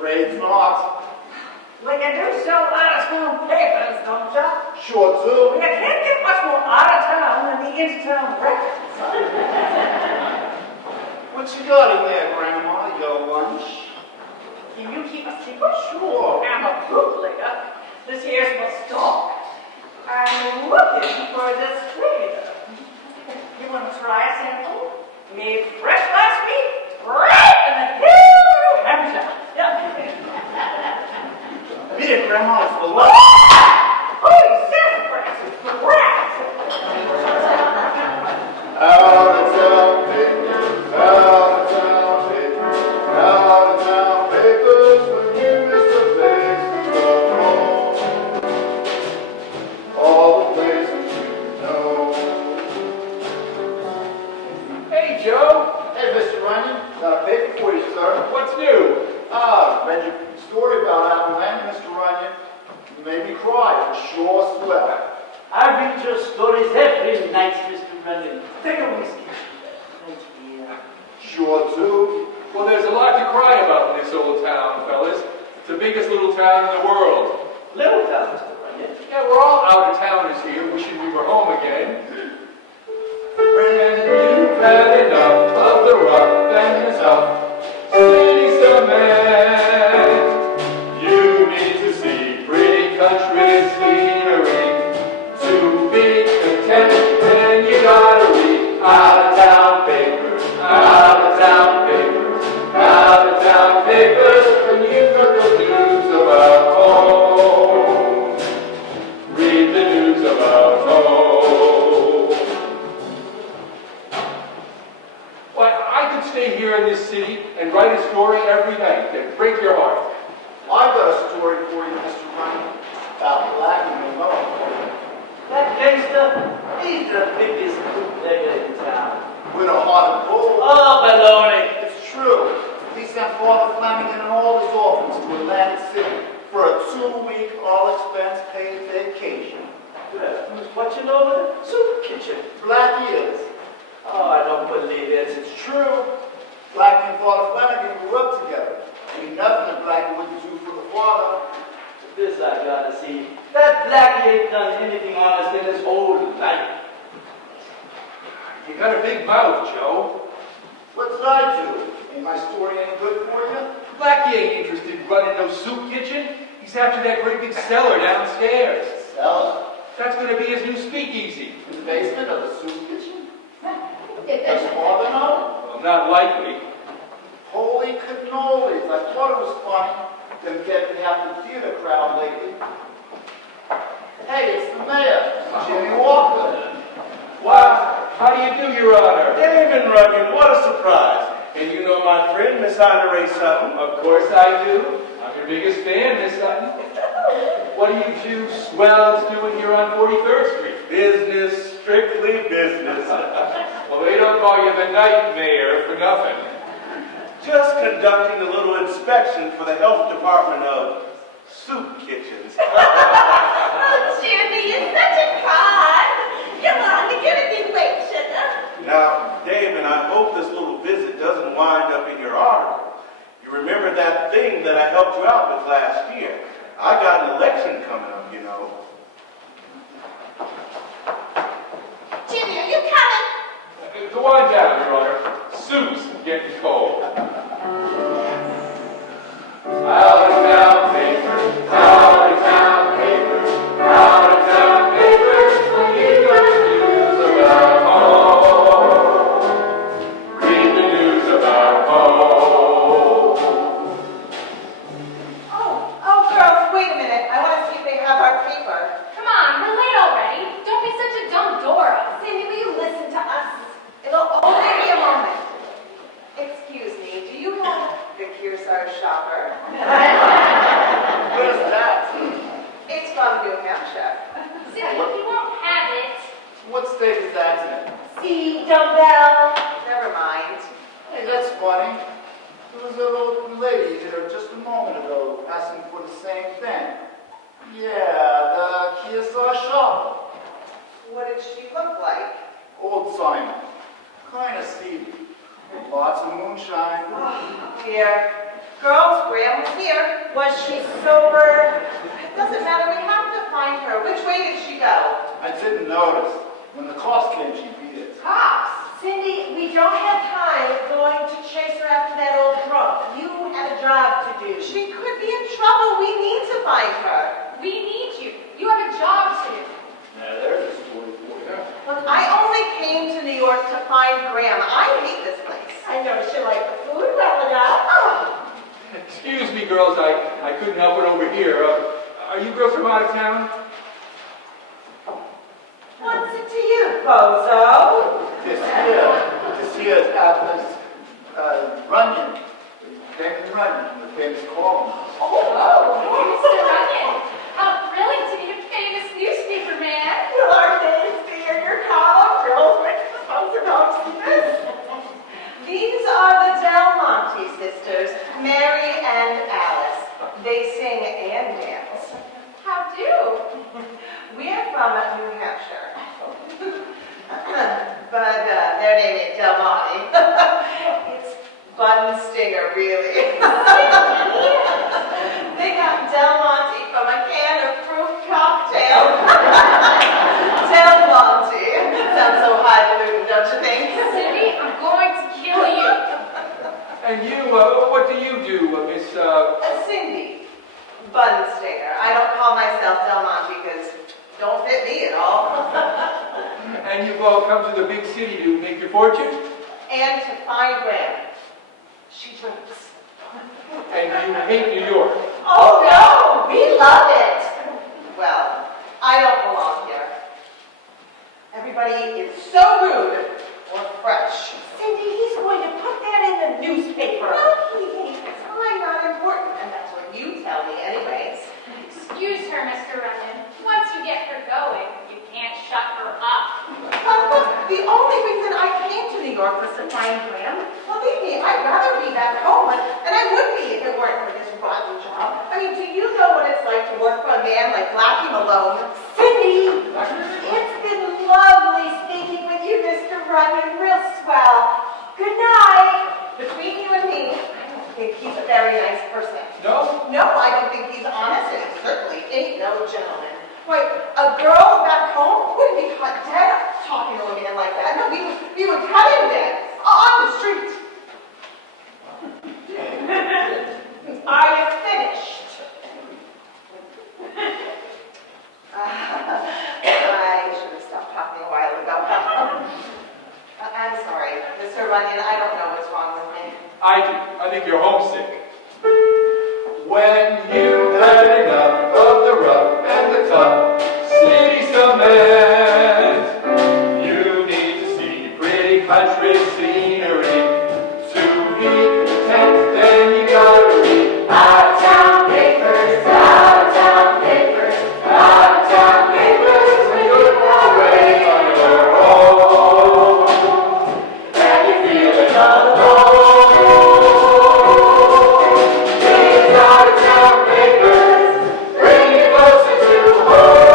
Afraid not. Like you do sell out-of-town papers, don't ya? Sure do. You can't get much more out-of-town than the in-town records. What you got in there, Grandma? Your lunch? Can you keep a secret? Sure. I'm a bootlegger. This here's my stock. I'm looking for a distributor. You want to try a sample? Made fresh last week, right in the New Hampshire. Beat it, Grandma. It's the lunch. Holy sassafras, the rats. Out-of-town papers, out-of-town papers, out-of-town papers. When you miss the place to go home, all the places you know. Hey, Joe. Hey, Mr. Runyon, got a paper for you, sir. What's new? Read your story about out in London, Mr. Runyon. You made me cry, for sure swear. I read your stories every night, Mr. Runyon. Take a whiskey. Thank you. Sure do. Well, there's a lot to cry about in this old town, fellas. It's the biggest little town in the world. Little town, Mr. Runyon. Yeah, we're all out-of-towners here, wishing we were home again. When you've had enough of the rough and the tough city cement, you need to see pretty country scenery to be content. Then you gotta read out-of-town papers, out-of-town papers, out-of-town papers, and you got the news about home. Read the news about home. Why, I could stay here in this city and write a story every night and break your heart. I've got a story for you, Mr. Runyon, about Black and Malone. That gangster, he's the biggest bootlegger in town. With a heart of gold. Oh, baloney. It's true. He sent Father Flanagan and all his orphans to Atlantic City for a 2-week all-expense paid vacation. Who's watching over the soup kitchen? Black is. Oh, I don't believe it. It's true. Black and Father Flanagan grew up together. Ain't nothing that Black wouldn't do for the father. This I gotta see. That Blackie ain't done anything honest in his whole life. You got a big mouth, Joe. What did I do? Ain't my story any good for you? Blackie ain't interested in running no soup kitchen. He's after that great big cellar downstairs. Cellar? That's gonna be his new speakeasy. In the basement of the soup kitchen? Does father know? Well, not likely. Holy cannolis. I thought it was funny them getting half the theater crowd lately. Hey, it's the mayor, Jimmy Walker. Why, How do you do, Your Honor? David Runyon, what a surprise. And you know my friend, Miss Ida Ray Sutton? Of course I do. I'm your biggest fan, Miss Sutton. What are you two swells doing here on 43rd Street? Business, strictly business. Well, they don't call you the night mayor for nothing. Just conducting a little inspection for the health department of soup kitchens. Oh, Jimmy, you're such a cod. Come on, you gotta be late, sugar. Now, Dave, and I hope this little visit doesn't wind up in your article. You remember that thing that I helped you out with last year? I got an election coming up, you know. Jimmy, are you coming? Go on down, Your Honor. Soup's getting cold. Out-of-town papers, out-of-town papers, out-of-town papers, when you got the news about home. Read the news about home. Oh, girls, wait a minute. I want to see if they have our paper. Come on, we're late already. Don't be such a dumb Dora. Cindy, will you listen to us? It'll only be a moment. Excuse me, do you have the Kearsarge shopper? Where's that? It's from New Hampshire. Cindy, he won't have it. What state is that in? See, dumbbell. Never mind. Hey, that's funny. There was a little lady here just a moment ago asking for the same thing. Yeah, the Kearsarge shopper. What did she look like? Old Simon. Kind of seedy. Lots of moonshine. Oh, dear. Girls, Graham was here. Was she sober? It doesn't matter, we have to find her. Which way did she go? I didn't notice. When the cops came, she beat it. Cops. Cindy, we don't have time going to chase her after that old drunk. You have a job to do. She could be in trouble. We need to find her. We need you. You have a job to do. Now there's a story for you. Look, I only came to New York to find Graham. I hate this place. I noticed you like the food well enough. Oh. Excuse me, girls, I couldn't help it over here. Are you girls from out of town? What's it to you, bozo? This here is Runyon. Famous Runyon, the famous column. Mr. Runyon, how thrilling to be a famous newspaper man. Will our names be in your column? Girls, we're supposed to know this. These are the Del Monte sisters, Mary and Alice. They sing and dance. How do? We're from New Hampshire. But their name ain't Del Monte. It's Bun Stinger, really. They got Del Monte from a can of fruit cocktail. Del Monte. Sounds so highfalutin, don't you think? Cindy, I'm going to kill you. And you, what do you do, Miss, Cindy. Bun Stinger. I don't call myself Del Monte because don't fit me at all. And you've all come to the big city to make your fortune? And to find Graham. She drinks. And you hate New York? Oh no, we love it. Well, I don't belong here. Everybody is so rude or fresh. Cindy, he's going to put that in the newspaper. No, he hates. I'm not important, and that's what you tell me anyways. Excuse her, Mr. Runyon. Once you get her going, you can't shut her up. The only reason I came to New York was to find Graham. Believe me, I'd rather be back home, and I would be if it weren't for this rotten job. I mean, do you know what it's like to work for a man like Blackie Malone? Cindy, it's been lovely speaking with you, Mr. Runyon. Real swell. Good night. Between you and me, I don't think he's a very nice person. No? No, I don't think he's honest, and he certainly ain't no gentleman. Wait, a girl back home wouldn't be caught dead talking to a man like that. No, we would cut him dead on the street. Are you finished? I should have stopped talking a while ago. I'm sorry, Mr. Runyon, I don't know what's wrong with me. I do. I think you're homesick. When you've had enough of the rough and the tough city cement, you need to see pretty country scenery. To be content, then you gotta read out-of-town papers, out-of-town papers, out-of-town papers. When you're away on your own, and you're feeling alone. These out-of-town papers bring you closer to home.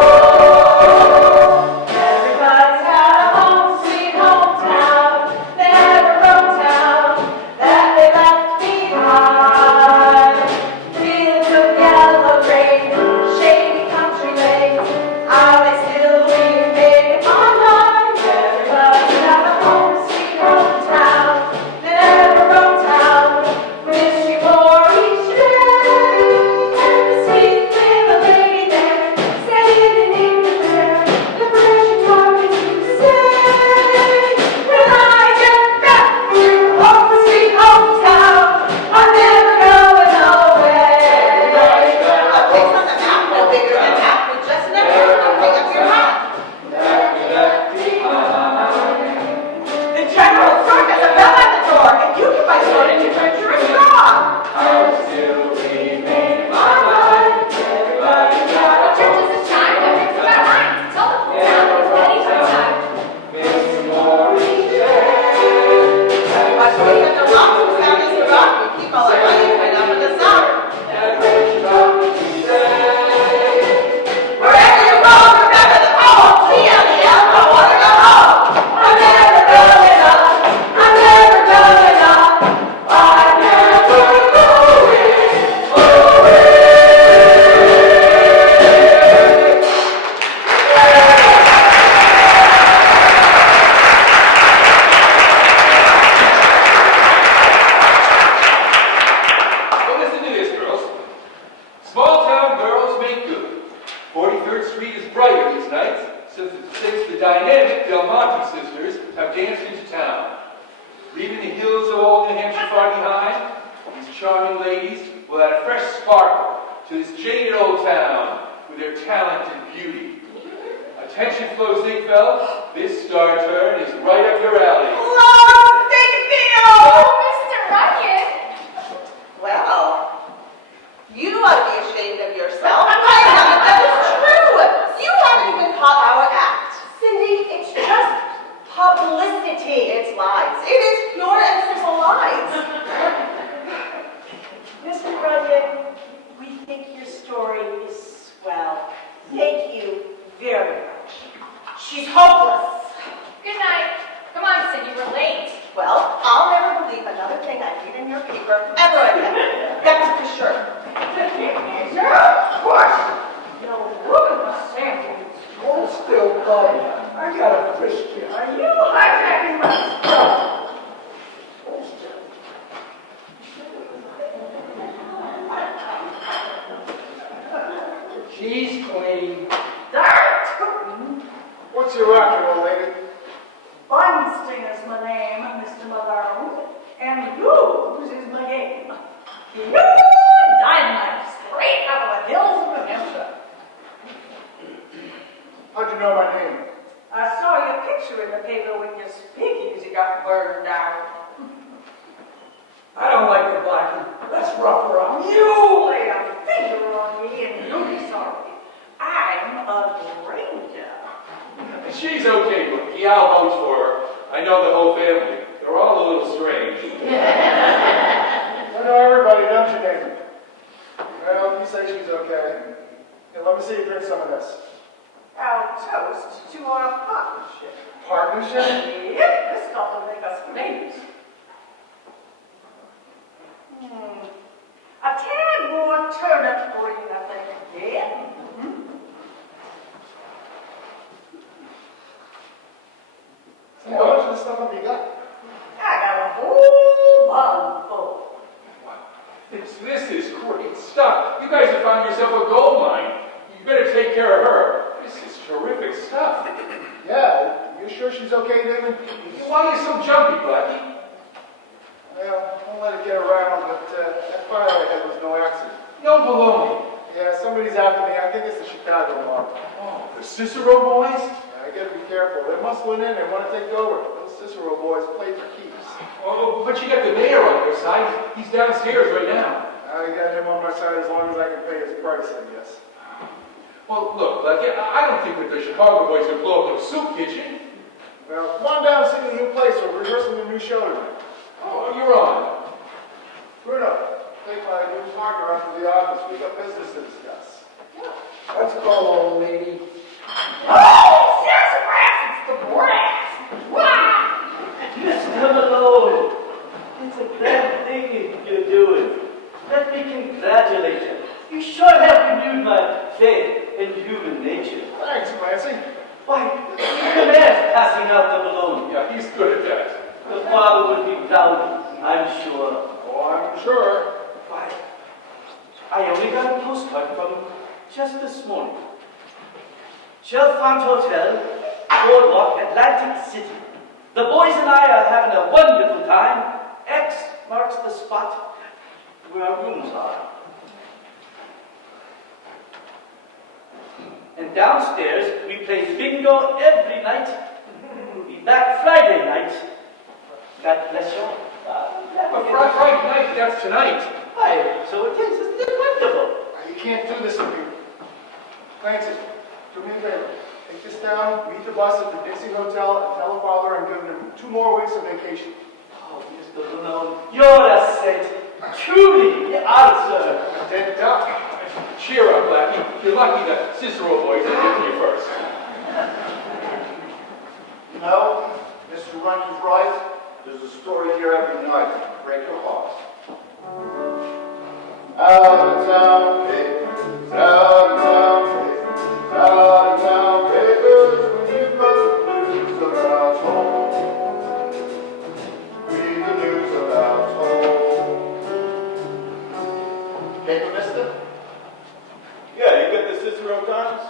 since the dynamic Del Monte sisters have danced into town. Leaving the hills of old New Hampshire far behind, these charming ladies will add a fresh sparkle to this jaded old town with their talent and beauty. Attention, Flo Ziegfeld, this star turn is right up your alley. Love, Ziegfeld! Oh, Mr. Rugged! Well, you ought to be ashamed of yourself. I haven't. That is true. You haven't even caught our act. Cindy, it's just publicity. It's lies. It is pure and simple lies. Mr. Rugged, we think your story is swell. Thank you very much. She's hopeless. Good night. Come on, Cindy, we're late. Well, I'll never believe another thing I read in your paper ever again. That's for sure. Yeah, of course. No, look at the samples. Hold still, buddy. I gotta frisk you. Are you hijacking my stuff? Hold still. She's clean. Dirt! What's your rocket, old lady? Bunstein is my name, Mr. Malone. And Hughes is my game. You dynamite straight out of the hills of New Hampshire. How'd you know my name? I saw your picture in the paper when your speakeasy got burned down. I don't like the blackie. Let's rough her up. You laid a finger on me and you'll be sorry. I'm a stranger. She's okay, Blackie. I'll vote for her. I know the whole family. They're all a little strange. I know everybody, don't you, Nathan? Well, you say she's okay. Here, let me see you drink some of this. Our toast to our partnership. Partnership? Yep, this stuff will make us famous. A tad more turnip green, I think, again. So how much of this stuff have you got? I got a whole bun full. This is great stuff. You guys have found yourself a gold mine. You better take care of her. This is terrific stuff. Yeah, you sure she's okay, David? Why are you so jumpy, Blackie? Well, I'll let it get around, but that fire I had was no accident. No baloney. Yeah, somebody's after me. I think it's the Chicago mob. Oh, the Cicero boys? I gotta be careful. They're muscling in. They want to take over. Those Cicero boys play for keeps. Oh, but you got the mayor on your side. He's downstairs right now. I got him on my side as long as I can pay his price, I guess. Well, look, Blackie, I don't think that the Chicago boys would blow up no soup kitchen. Well, come on down and see the new place. We're rehearsing the new show tonight. Oh, you're on. Bruno, take my new partner up to the office. We've got business to discuss. Let's go, old lady. Oh, sassafras, it's the brass. Wow! Mr. Malone, it's a grand thing you're doing. Let me congratulate you. You sure have renewed my faith in human nature. Thanks, Clancy. Why, even the mayor's passing out the balloon. Yeah, he's good at that. The father would be proud, I'm sure. Oh, I'm sure. Why, I only got a postcard from him just this morning. Chalfont Hotel, Boardwalk, Atlantic City. The boys and I are having a wonderful time. X marks the spot where our rooms are. And downstairs, we play bingo every night. We'll be back Friday night. God bless you. But Friday night, that's tonight. Why, so it is. Isn't it wonderful? You can't do this to me. Clancy, do me a favor. Take this down, meet the bus at the Dixie Hotel, and tell the father I'm giving him 2 more weeks of vacation. Oh, Mr. Malone, you're a saint. Truly, answer. A dead duck. Cheer up, Blackie. You're lucky the Cicero boys are getting you first. You know, Mr. Runny's right. There's a story here every night. Break your heart. Out of town papers, out of town papers, out of town papers. When you've got the news about home, read the news about home. Paper, mister? Yeah, you got the Cicero Times?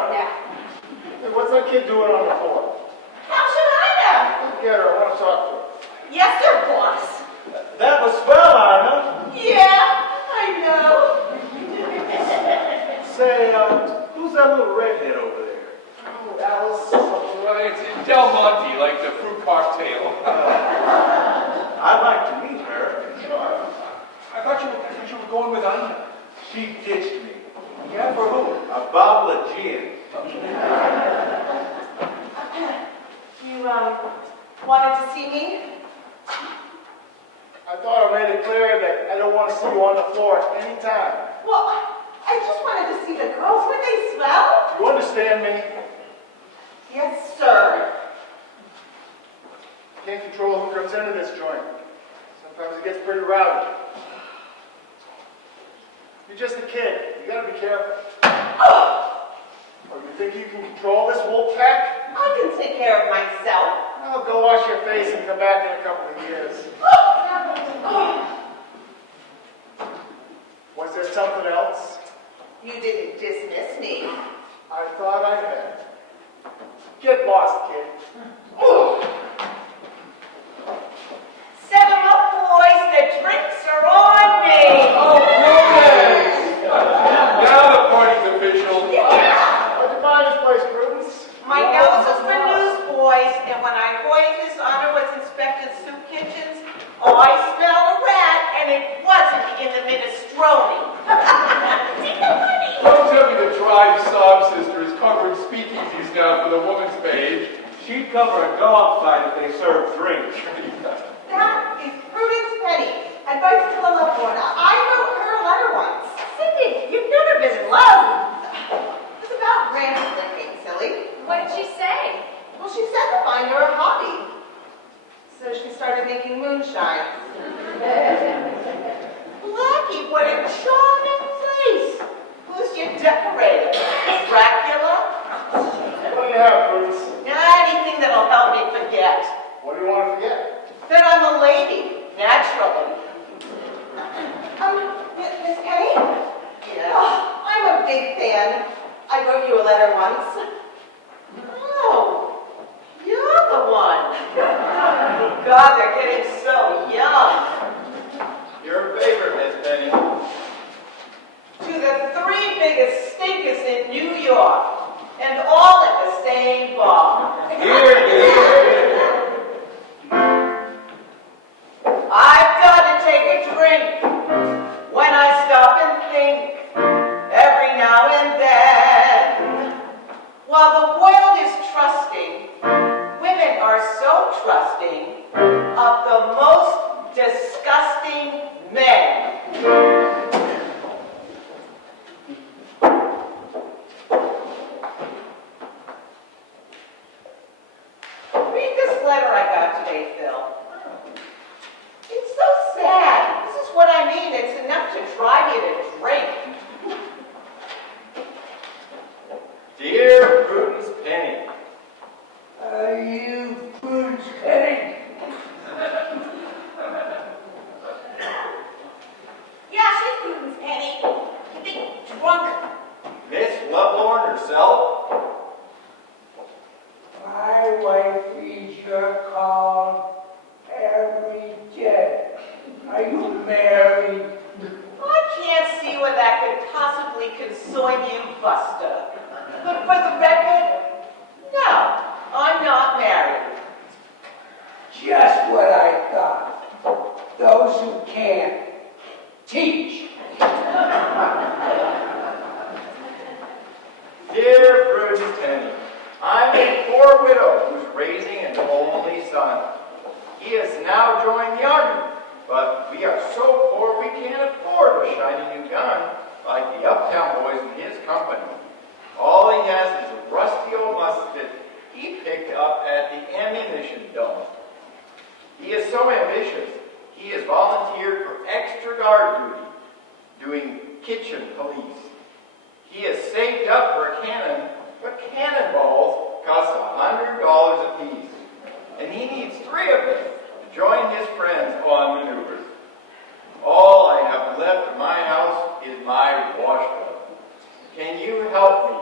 go now. Hey, what's that kid doing on the floor? How should I know? Get her, I want to talk to her. Yes, sir, boss. That was swell, Arna. Yeah, I know. Say, who's that little redhead over there? Oh, Alice. Right, it's Del Monte, like the fruit cocktail. I'd like to meet her. I thought you were going with Ina. She ditched me. Yeah, for who? A bottle of gin. You, wanted to see me? I thought I made it clear that I don't want to see you on the floor at any time. Well, I just wanted to see the girls. Were they swell? You understand me? Yes, sir. Can't control who comes into this joint. Sometimes it gets pretty rowdy. You're just a kid. You gotta be careful. Or you think you can control this wolf pack? I can take care of myself. Well, go wash your face and come back in a couple of years. Was there something else? You didn't dismiss me. I thought I had. Get lost, kid. Set 'em up, boys. The drinks are on me. Oh, Prudence! Now the party's official. Where'd you find this place, Prudence? My nose is for newsboys, and when I heard His Honor was inspecting soup kitchens, I smelled a rat, and it wasn't in the minestrone. Take the money. Don't tell me the tribe sob sister is covering speakeasies now for the woman's page. She'd cover a dog fight if they served drinks. That is Prudence Penny, advice to a loved one. I wrote her a letter once. Cindy, you've never been in love. It's about rambling, silly. What did she say? Well, she said to find her a hobby. So she started making moonshine. Blackie, what a charming place. Who's your decorator? Dracula? What do you have, Prudence? Anything that'll help me forget. What do you want to forget? That I'm a lady, naturally. Miss Penny? Yeah. Oh, I'm a big fan. I wrote you a letter once. Oh, you're the one. God, they're getting so young. Your favorite, Miss Penny. To the 3 biggest stinkers in New York, and all at the same bar. I've got to take a drink when I stop and think every now and then. While the world is trusting, women are so trusting of the most disgusting men. Read this letter I got today, Phil. It's so sad. This is what I mean. It's enough to drive you to drink. Dear Prudence Penny. You Prudence Penny. Yeah, she's Prudence Penny. You big drunk. Miss Lovelorn herself? My wife reads your call every day. Are you married? I can't see where that could possibly concern you, Buster. But for the record, no, I'm not married. Just what I thought. Those who can't teach. Dear Prudence Penny, I'm a poor widow who's raising an only son. He has now joined the army, but we are so poor we can't afford a shiny new gun like the uptown boys in his company. All he has is a rusty old musket he picked up at the ammunition dump. He is so ambitious, he has volunteered for extra guard duty, doing kitchen police. He has saved up for a cannon, but cannonballs cost $100 apiece, and he needs 3 of them to join his friends on maneuvers. All I have left of my house is my wash tub. Can you help me?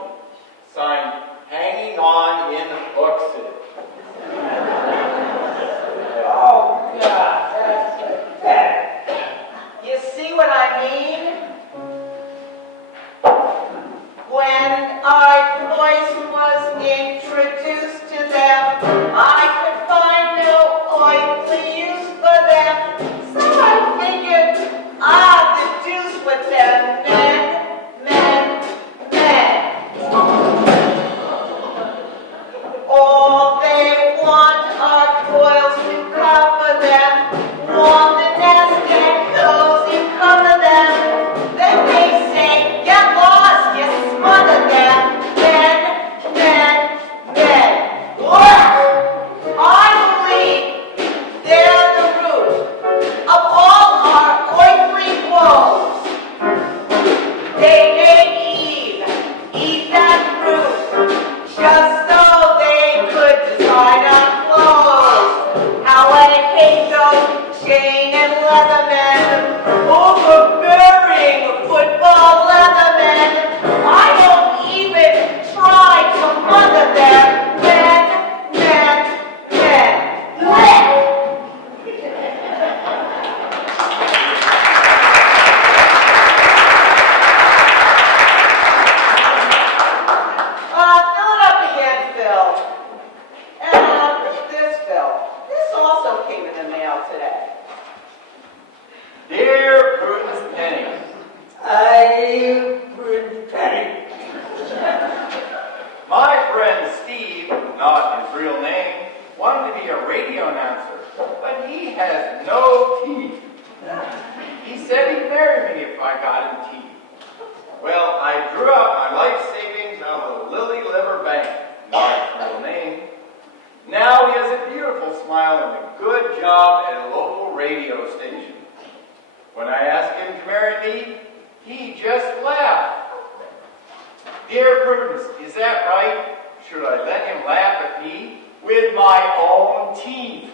Should I let him laugh at me? With my own teeth.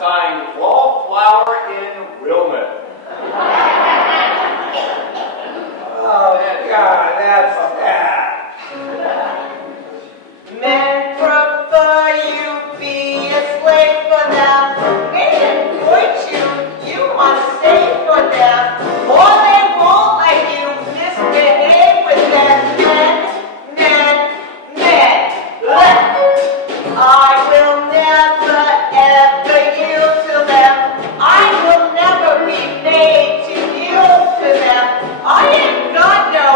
Signed, Wallflower in Wilmot. Oh, God, that's sad. Men prefer you be a slave for them. They employ you must save for them. Or they won't let you misbehave with them. Men. I will never ever yield to them. I will never be made to yield to them. I ain't got no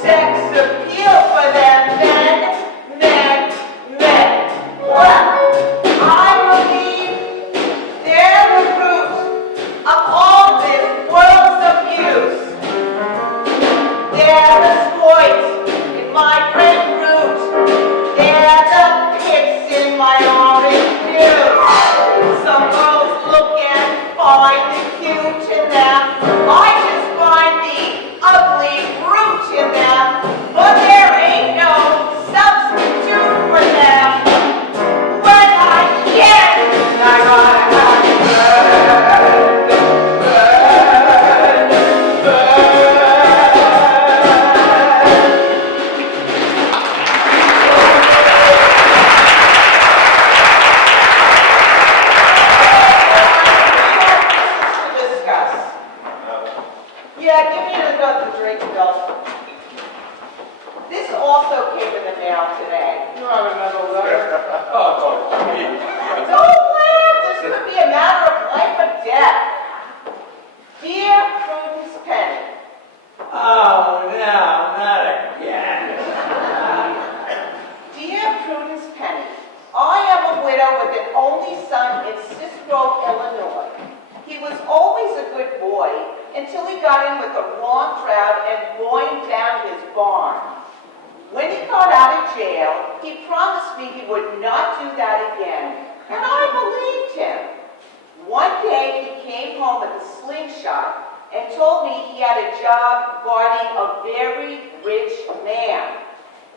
sex appeal for them. Men. I believe they're the root of all this world's abuse. They're the spoils in my grapefruit. They're the pits in my orange juice. Some girls look and find the cute in them. I just find the ugly brute in them. But there ain't no substitute for them. When I get, I gotta have discuss. Yeah, give me another drink, Bill. This also came in the mail today. You have another letter? Oh, gee. Don't laugh. This could be a matter of life or death. Dear Prudence Penny. Oh, no, not again. Dear Prudence Penny, I am a widow with an only son in Cicero, Illinois. He was always a good boy until he got in with the wrong crowd and boined down his barn. When he got out of jail, he promised me he would not do that again, and I believed him. One day he came home with a slingshot and told me he had a job guarding a very rich man.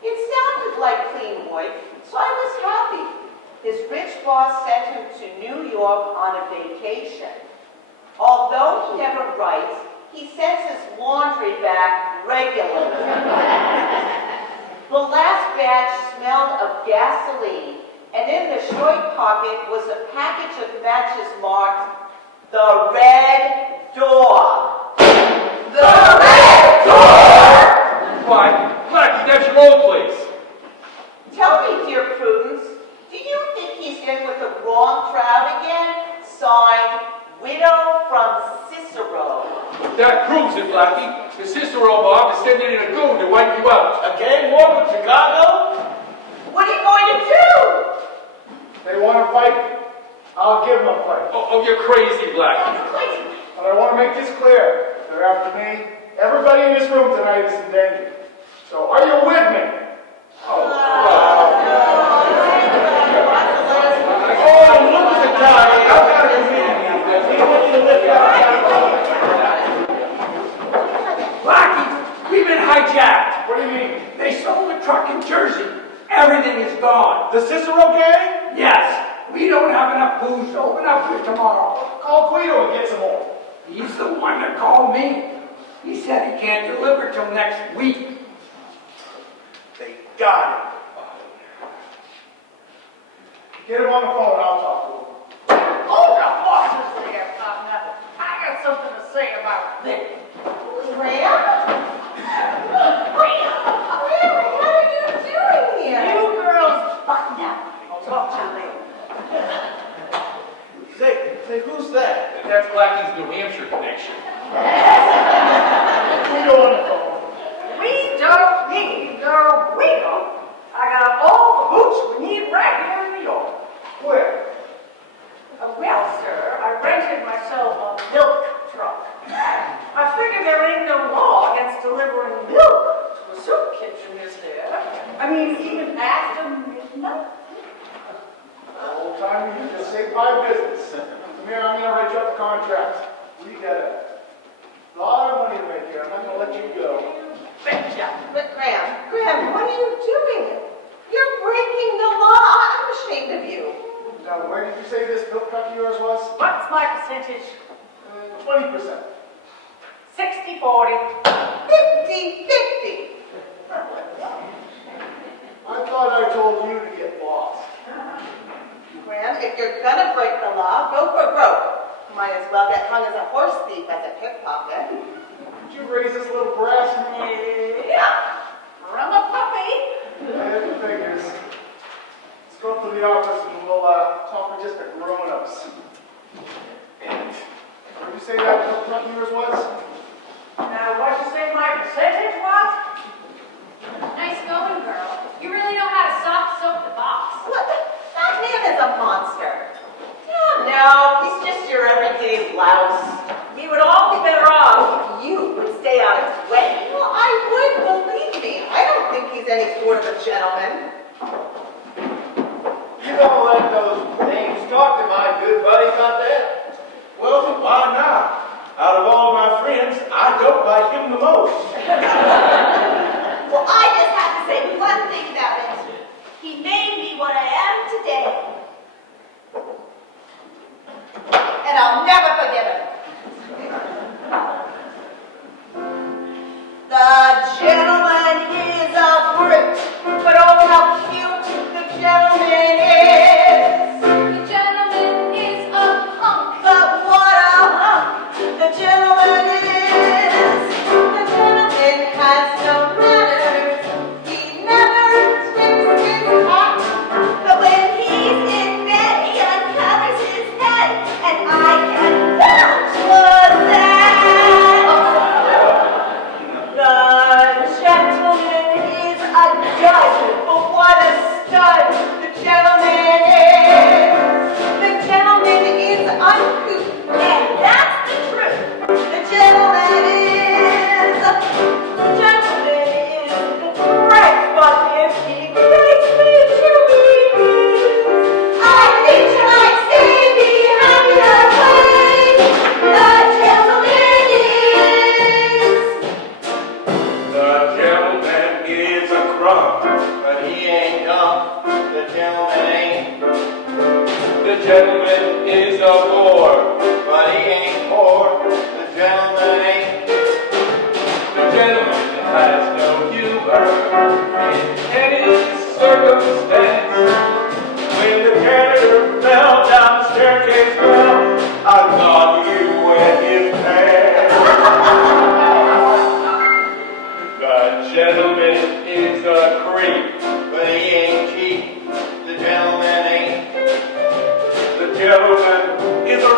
It sounded like clean wood, so I was happy. His rich boss sent him to New York on a vacation. Although he never writes, he sends his laundry back regularly. The last batch smelled of gasoline, and in the short pocket was a package of matches marked, "The Red Door." The Red Door! Why, Blackie, that's your old place. Tell me, dear Prudence, do you think he's in with the wrong crowd again? Signed, Widow from Cicero. That proves it, Blackie. The Cicero mob is sending in a goon to wipe you out. A gang war with Chicago? What are you going to do? They want to fight. I'll give them a fight. Oh, you're crazy, Blackie. But I want to make this clear. They're after me. Everybody in this room tonight is in danger. So are you with me? Oh, Look at the time. I've got a meeting. We want you to lift out. Blackie, we've been hijacked. What do you mean? They sold the truck in Jersey. Everything is gone. The Cicero gang? Yes, we don't have enough booze to open up here tomorrow. Call Guido and get some more. He's the one that called me. He said he can't deliver till next week. They got Get him on the phone and I'll talk to him. Hold the horses there, partner. I got something to say about this. Graham? Graham, what are you doing here? You girls button up. I'll talk to you later. Say, who's that? That's Blackie's New Hampshire connection. Guido on the phone. We don't need no Guido. I got all the boots we need right here in New York. Where? Well, sir, I rented myself a milk truck. I figure there ain't no law against delivering milk to a soup kitchen, is there? I mean, even after midnight? Old time you just saved my business. Come here, I'm going to write you up a contract. We got a lot of money to make here. I'm not going to let you go. Betcha. But Graham, what are you doing? percentage? 20%. 60-40. 50-50. I thought I told you to get lost. Graham, if you're gonna break the law, go for broke. Might as well get hung as a horse thief as a pickpocket. Did you raise this little brat? Yeah. From a puppy. It figures. Let's go up to the office and we'll talk to just the grown-ups. What did you say that front yours was? Now, what you say my percentage was? Nice going, girl. You really know how to soft soap the box. What? That man is a monster. Yeah, no, he's just your everyday louse. We would all be better off. You would stay out of his way. Well, I would, believe me. I don't think he's any sort of a gentleman. You don't let those names talk to my good buddy about that. Well, why not? Out of all my friends, I don't like him the most. Well, I just have to say one thing about it. He made me what I am today. And I'll never forgive him. The gentleman is a brute, but oh, how cute the gentleman is. The gentleman is a punk. But what a hunk the gentleman is. The gentleman has no manners. He never tips his hat. But when he's in bed, he uncovers his head, and I can vouch for that. The gentleman is a dud, but what a stud the gentleman is. The gentleman is uncouth. And that's the truth. The gentleman is the correct, but if he makes me to be, I think you might stay behind your way. The gentleman is. The gentleman is a crumb, But he ain't dumb. The gentleman ain't. The gentleman is a bore. But he ain't poor. The gentleman ain't. The gentleman has no humor in any circumstance. when the janitor fell down the staircase well, I thought you wet his pants. The gentleman is a creep. But he ain't cheap. The gentleman ain't. The gentleman is a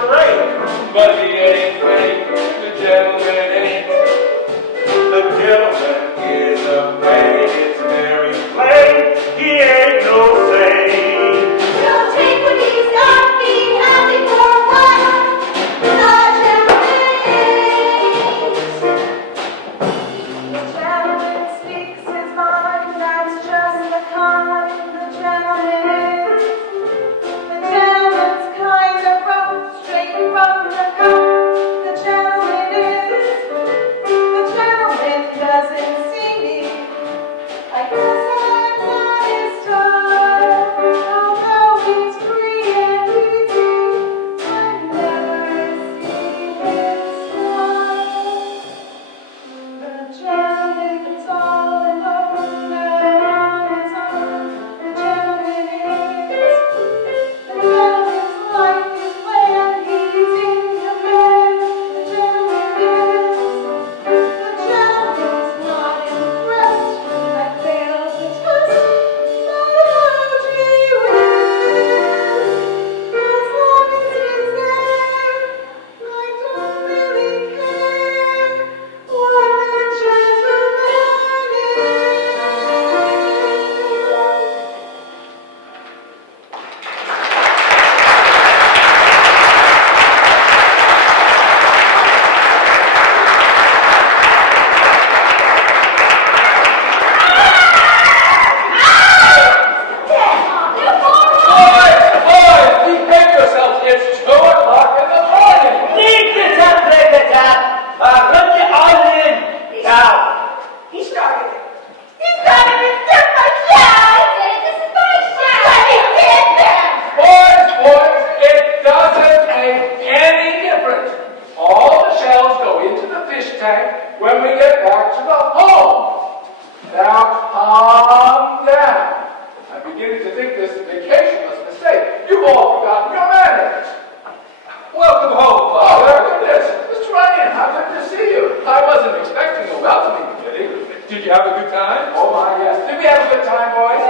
good time, boys?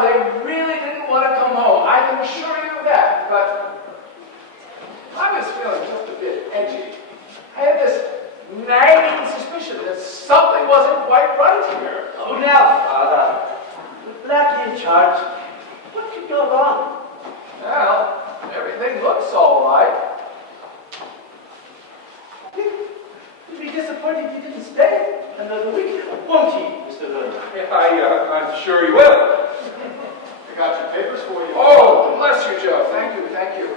They really didn't want to come home, I can assure you of that. But I was feeling just a bit edgy. I had this nagging suspicion that something wasn't quite right here. Oh, now, Father, with Blackie in charge, what could go wrong? Well, everything looks all right. You'd be disappointed if you didn't stay another week, won't he, Mr. Lowe? I'm sure you will. I got your papers for you. Oh, bless you, Joe. Thank you, thank you.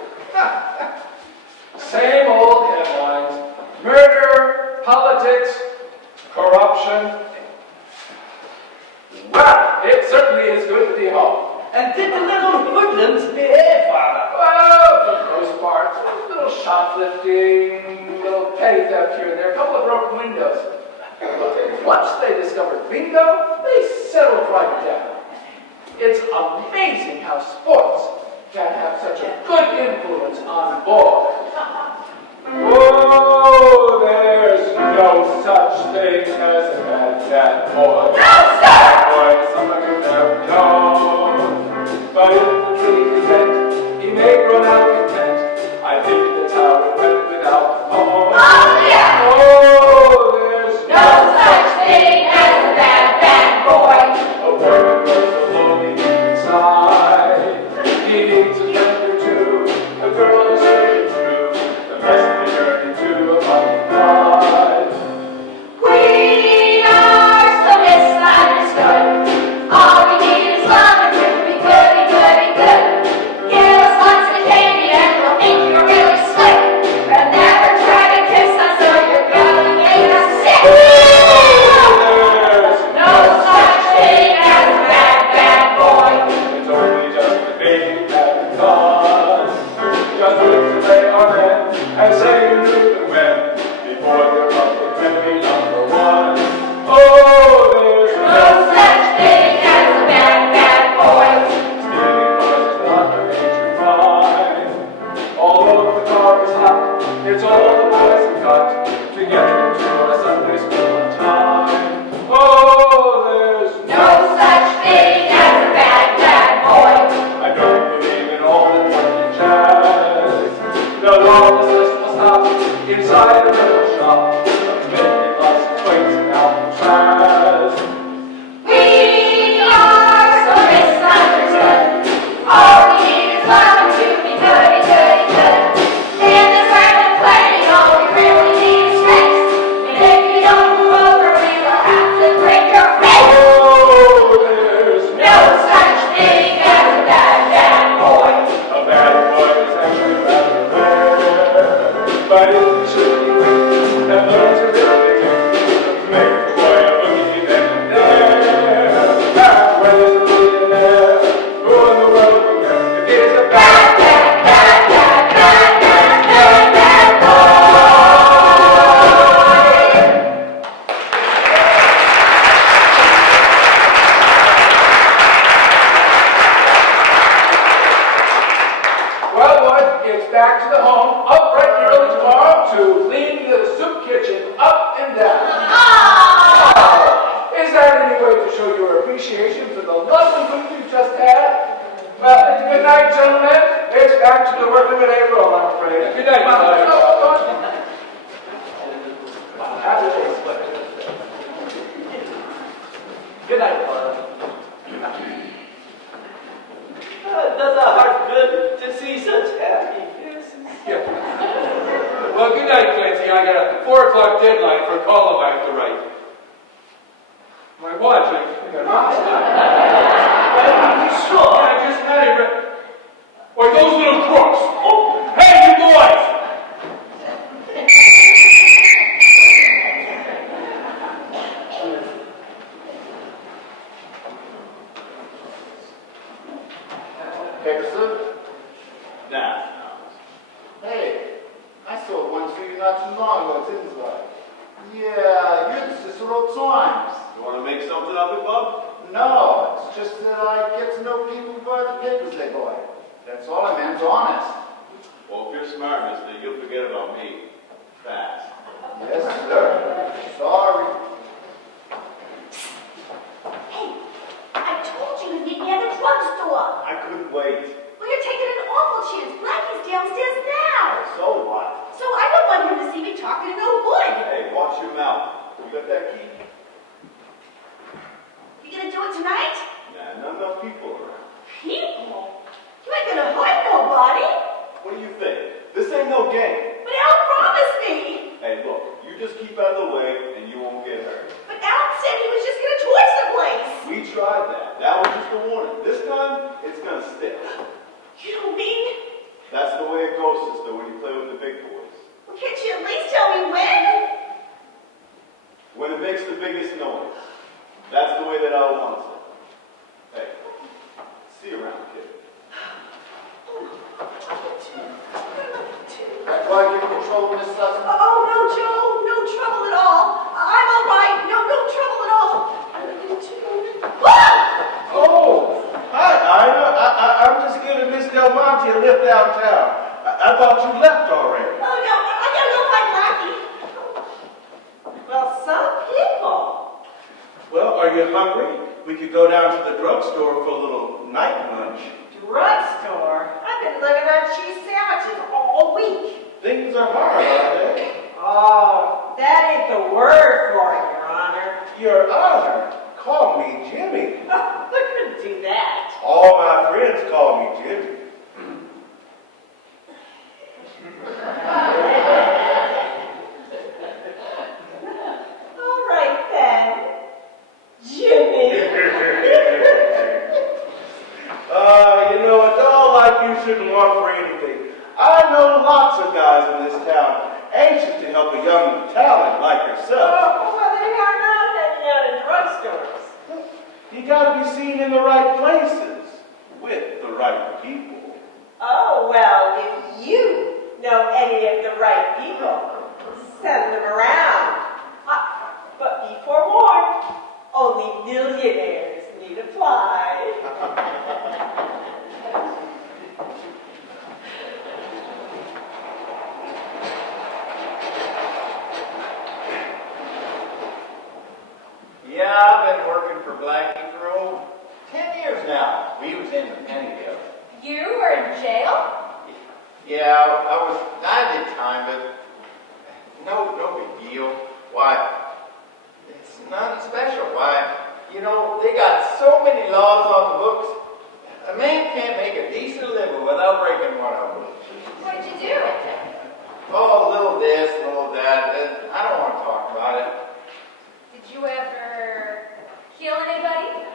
Same old headlines. Murder, politics, corruption. Well, it certainly is good to be home. And did the little hoodlums behave, Father? Well, for the most part, a little shoplifting, little petty theft here and there, a couple of broken windows. But once they discovered bingo, they settled right down. It's amazing how sports can have such a good influence on boys. Oh, there's no such thing as a bad boy. No, sir! Boy, someone you never know. But if the tree is bent, he may grow out content. I think that's how it went without the poem. Oh, yeah! Oh, there's No such thing as a bad boy. a boy who goes lonely inside. He needs a friend or two. A girl is straight through. The rest of the journey to a funny ride. We are so misunderstood. All we need is love and to be goody, goody, good. Give us lots of candy and we'll think you're really slick. But never try to kiss us or you're gonna make us sick. No such thing as a bad boy. It's only just a baby that cause. Just look to they are men and say you knew them when before they're public enemy number one. Oh, there's No such thing as a bad boy. stealing cars is not a major crime. Although the car is hot, it's all the boys have got to get them to a Sunday school on time. Oh, there's No such thing as a bad boy. I don't believe in all that funky jazz. The lawlessness will stop inside a little shop of making lots of twigs and Alcatraz. We are so misunderstood. All we need is love and to be goody, goody, good. In this world of plenty, all we really need is space. And if you don't move over, we will have to break your face. Oh, there's No such thing as a bad boy. a bad boy is actually rather rare. But if you should be quick and learn to live the trick, make the boy a boogie then and there. Bad boy is a millionaire. Who in the world would guess if he's a bad boy? Well, boys, it's back to the home, up bright and early tomorrow to clean the soup kitchen up and down. Is that any way to show your appreciation for the lovely food you just had? Well, good night, gentlemen. It's back to the working with April, I'm afraid. Good night, Good night, Father. It does our heart good to see such happy faces. Well, good night, Clancy. I got a 4 o'clock deadline for a column I have to write. My watch, I got lost. Are you sure? I just had it read. Or those little crooks. Oh, hey, you boys! Kearsarge? Nah. Hey, I saw one for you not too long ago, didn't I? Yeah, you're the Cicero Times. You want to make something of it, Bub? No, it's just that I get to know people by the papers they buy. That's all I meant, honest. Well, if you're smart, mister, you'll forget about me. Fast. Yes, sir. Sorry. I couldn't wait. Well, you're taking an awful chance. Blackie's downstairs now. So what? So I don't want him to see me talking to no wood. Hey, watch your mouth. You got that key? You gonna do it tonight? Nah, not enough people around. People? You ain't gonna hurt nobody. What do you think? This ain't no game. But Al promised me. Hey, look, you just keep out of the way and you won't get hurt. But Al said he was just gonna torch the place. We tried that. That was just a warning. This time, it's gonna stick. You don't mean? That's the way it goes, sister, when you play with the big boys. Well, can't you at least tell me when? When it makes the biggest noise. That's the way that I want it. Hey, see you around, kid. Why are you controlling this Sutton? Oh, no, Joe. No trouble at all. I'm all right. No trouble at all. I love you too. Ah! Oh, hi, Ida. I'm just giving Miss Del Monte a lift downtown. I thought you left already. Oh, no. I gotta go find Blackie. Well, some people. Well, are you hungry? We could go down to the drugstore for a little night lunch. Drugstore? I've been living on cheese sandwiches all week. Things are hard, aren't they? Oh, that ain't the word for it, Your Honor. Your Honor, call me Jimmy. I couldn't do that. All my friends call me Jimmy. All right, then. Jimmy. A doll like you shouldn't want for anything. I know lots of guys in this town anxious to help a young talent like yourself. Oh, well, they are not hanging out in drugstores. You gotta be seen in the right places with the right people. Oh, well, if you know any of the right people, send them around. But be forewarned, only millionaires need apply. Yeah, I've been working for Blackie for 10 years now. We was in the penny deal. You were in jail? Yeah, I did time, but no big deal. Why, it's nothing special. Why, they got so many laws on the books. A man can't make a decent living without breaking one of them. What did you do? Oh, a little this, a little that. I don't want to talk about it. Did you ever kill anybody?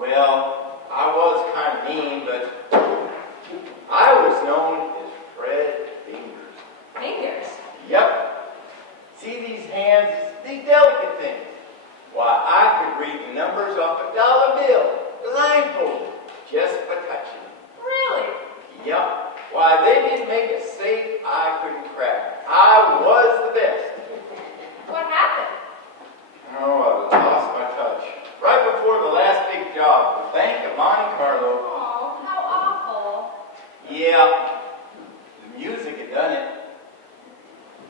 Well, I was kind of mean, but I was known as Fred Fingers. Fingers? Yep. See these hands, these delicate things? Why, I could read the numbers off a dollar bill, blindfolded, just by touching them. Really? Yep. Why, they didn't make a safe I couldn't crack. I was the best. What happened? Oh, I lost my touch. Right before the last big job, the Bank of Monte Carlo. Oh, how awful. Yeah, the music had done it.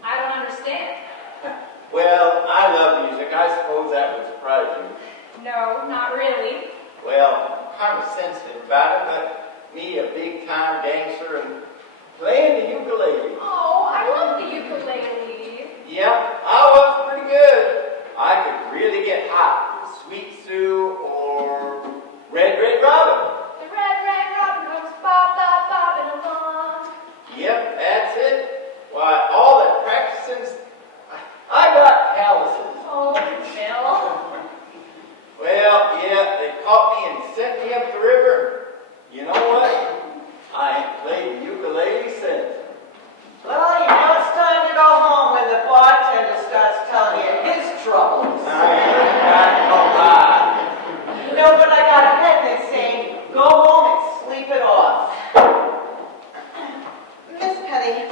I don't understand. Well, I love music. I suppose that would surprise you. No, not really. Well, I'm kind of sensitive about it, but me, a big-time gangster, and playing the ukulele. Oh, I love the ukulele. Yep, I was pretty good. I could really get hot with Sweet Sue or Red Robin. The red robin comes bobbing along. Yep, that's it. Why, all that practicing, I got calluses. Oh, Bill. Well, yeah, they caught me and sent me up the river. You know what? I ain't played the ukulele since. Well, it's time to go home when the bartender starts telling you his troubles. I ain't got no lie. But I got a head that's saying, go home and sleep it off. Miss Penny,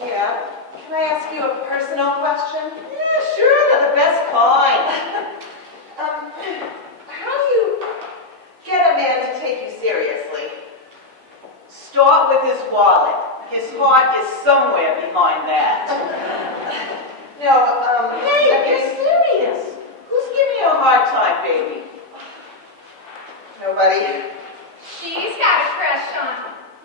yeah, can I ask you a personal question? Yeah, sure, they're the best kind. How do you get a man to take you seriously? Start with his wallet. His heart is somewhere behind that. No, Hey, if you're serious, who's giving you a hard time, baby? nobody. She's got a crush on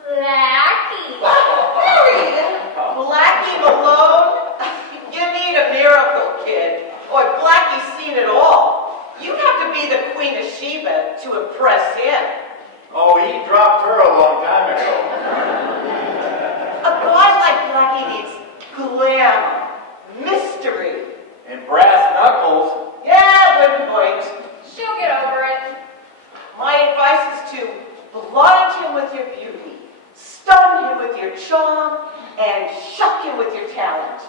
Blackie. Harry, Blackie Malone? You need a miracle, kid. Or Blackie's seen it all. You have to be the Queen of Sheba to impress him. Oh, he dropped her a long time ago. A guy like Blackie needs glamour, mystery. And brass knuckles. Yeah, wouldn't point. She'll get over it. My advice is to blind him with your beauty, stun him with your charm, and shock him with your talent.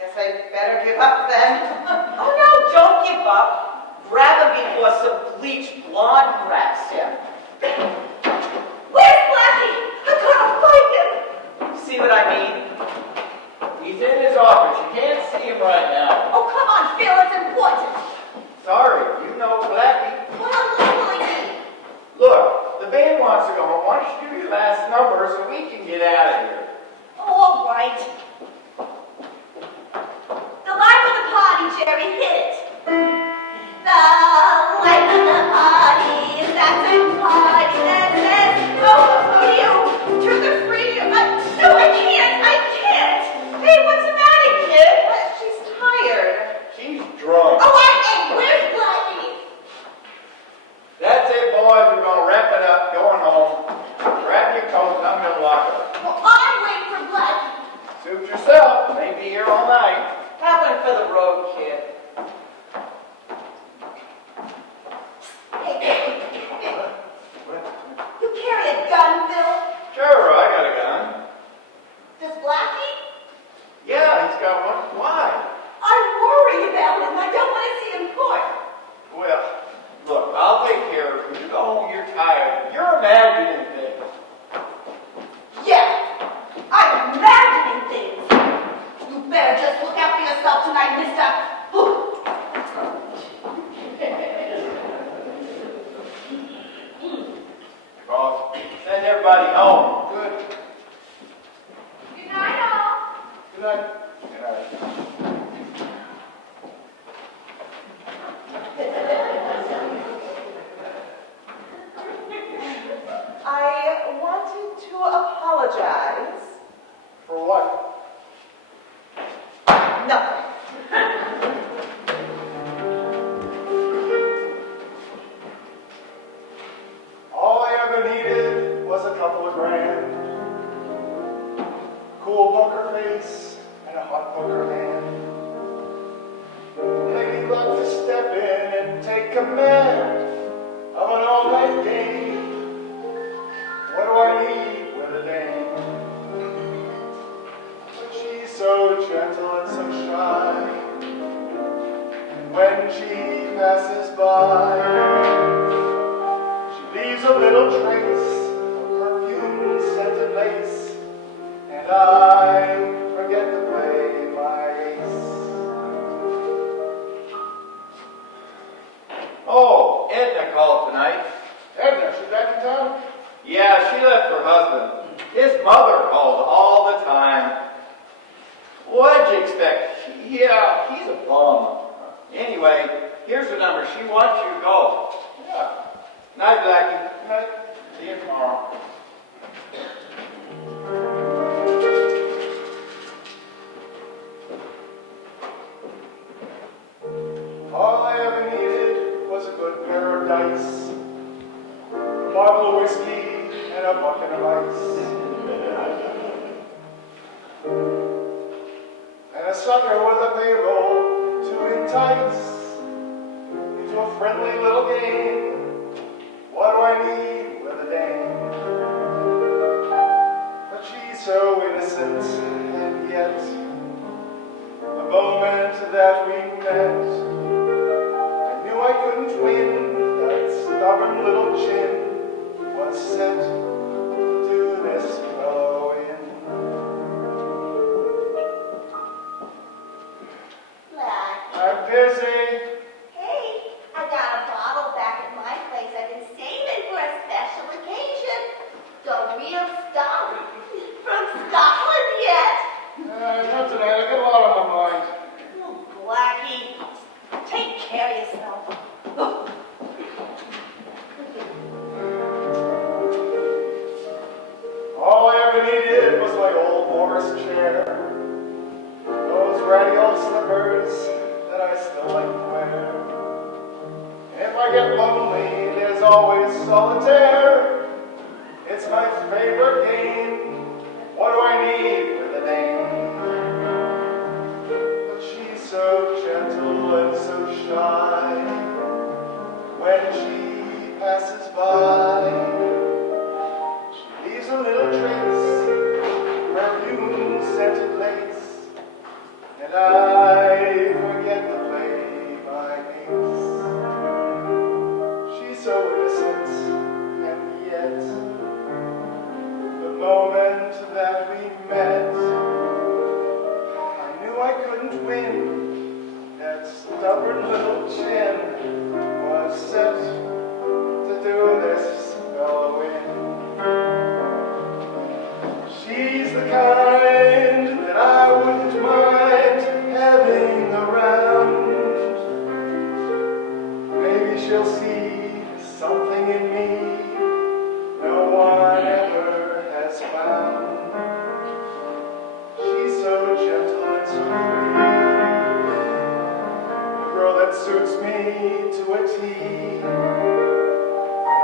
Guess I better give up then. Oh no, don't give up. Grab him before some bleached blonde grabs him. Where's Blackie? I'm gonna find him. See what I mean? He's in his office. You can't see him right now. Oh, come on, Phil, it's important. Sorry, you know Blackie. What will I need? Look, the band wants to go home. Why don't you do your last number so we can get out of here? Oh, all right. The life of the party, Jerry, hit it. The life of the party is that same party that says, oh, you, to the free. No, I can't. Hey, what's the matter, kid? She's tired. She's drunk. Oh, I ain't. Where's Blackie? That's it, boys. We're going to wrap it up. Going home. Grab your coats and I'm going to lock up. Well, I'm waiting for Blackie. Suit yourself. May be here all night. Have one for the road, kid. Hey, you carry a gun, Phil? Sure, I got a gun. Does Blackie? Yeah, he's got one. Why? I worry about him. I don't want to see him hurt. Well, look, I'll take care of you. You go home, you're tired. You're imagining things. Yeah, I'm imagining things. You better just look out for yourself tonight, mister. Boss, send everybody home. Good. Good night, all. Good night. Good night. I wanted to apologize. For what? Nothing. All I ever needed was a couple of grand. Cool poker face and a hot poker hand. Lady luck to step in and take command of an all-night game. What do I need with a dame? But she's so gentle and so shy. When she passes by, leaves a little trace of perfume-scented lace, and I forget to play my ace. Oh, Edna called tonight. Edna, she's back in town? Yeah, she left her husband. His mother called all the time. What'd you expect? Yeah, he's a bum. Anyway, here's the number. She wants you to go. Yeah. Night, Blackie. Good night. See you tomorrow. All I ever needed was a good pair of dice, a bottle of whiskey, and a bucket of ice. And a sucker with a payroll to entice into a friendly little game. What do I need with a dame? But she's so innocent, and yet the moment that we met, I knew I couldn't win. That stubborn little chin was set to do this fellow in. Blackie. I'm busy. Hey, I got a bottle back at my place I've been saving for a special occasion. The real stuff. From Scotland yet. Not tonight. I got a lot on my mind. Oh, Blackie, take care of yourself. get lonely, there's always solitaire. It's my favorite game. What do I need with a name? But she's so gentle and so shy. When she passes by, she leaves a little trace, perfume-scented lace, and I forget to play my ace. She's so innocent, and yet the moment that we met, I knew I couldn't win. That stubborn little chin was set to do this fellow in. She's the kind that I wouldn't mind having around. Maybe she'll see something in me no one ever has found. She's so gentle and sweet, a girl that suits me to a T.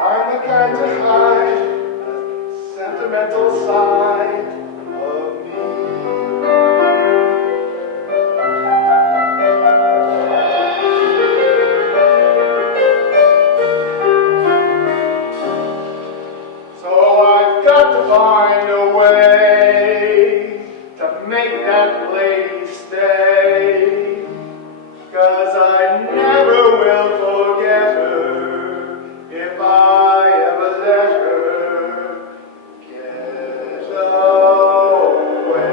I'm the kind to hide the sentimental side of me. So I've got to find a way to make that lady stay, 'cause I never will forget her if I ever let her get away.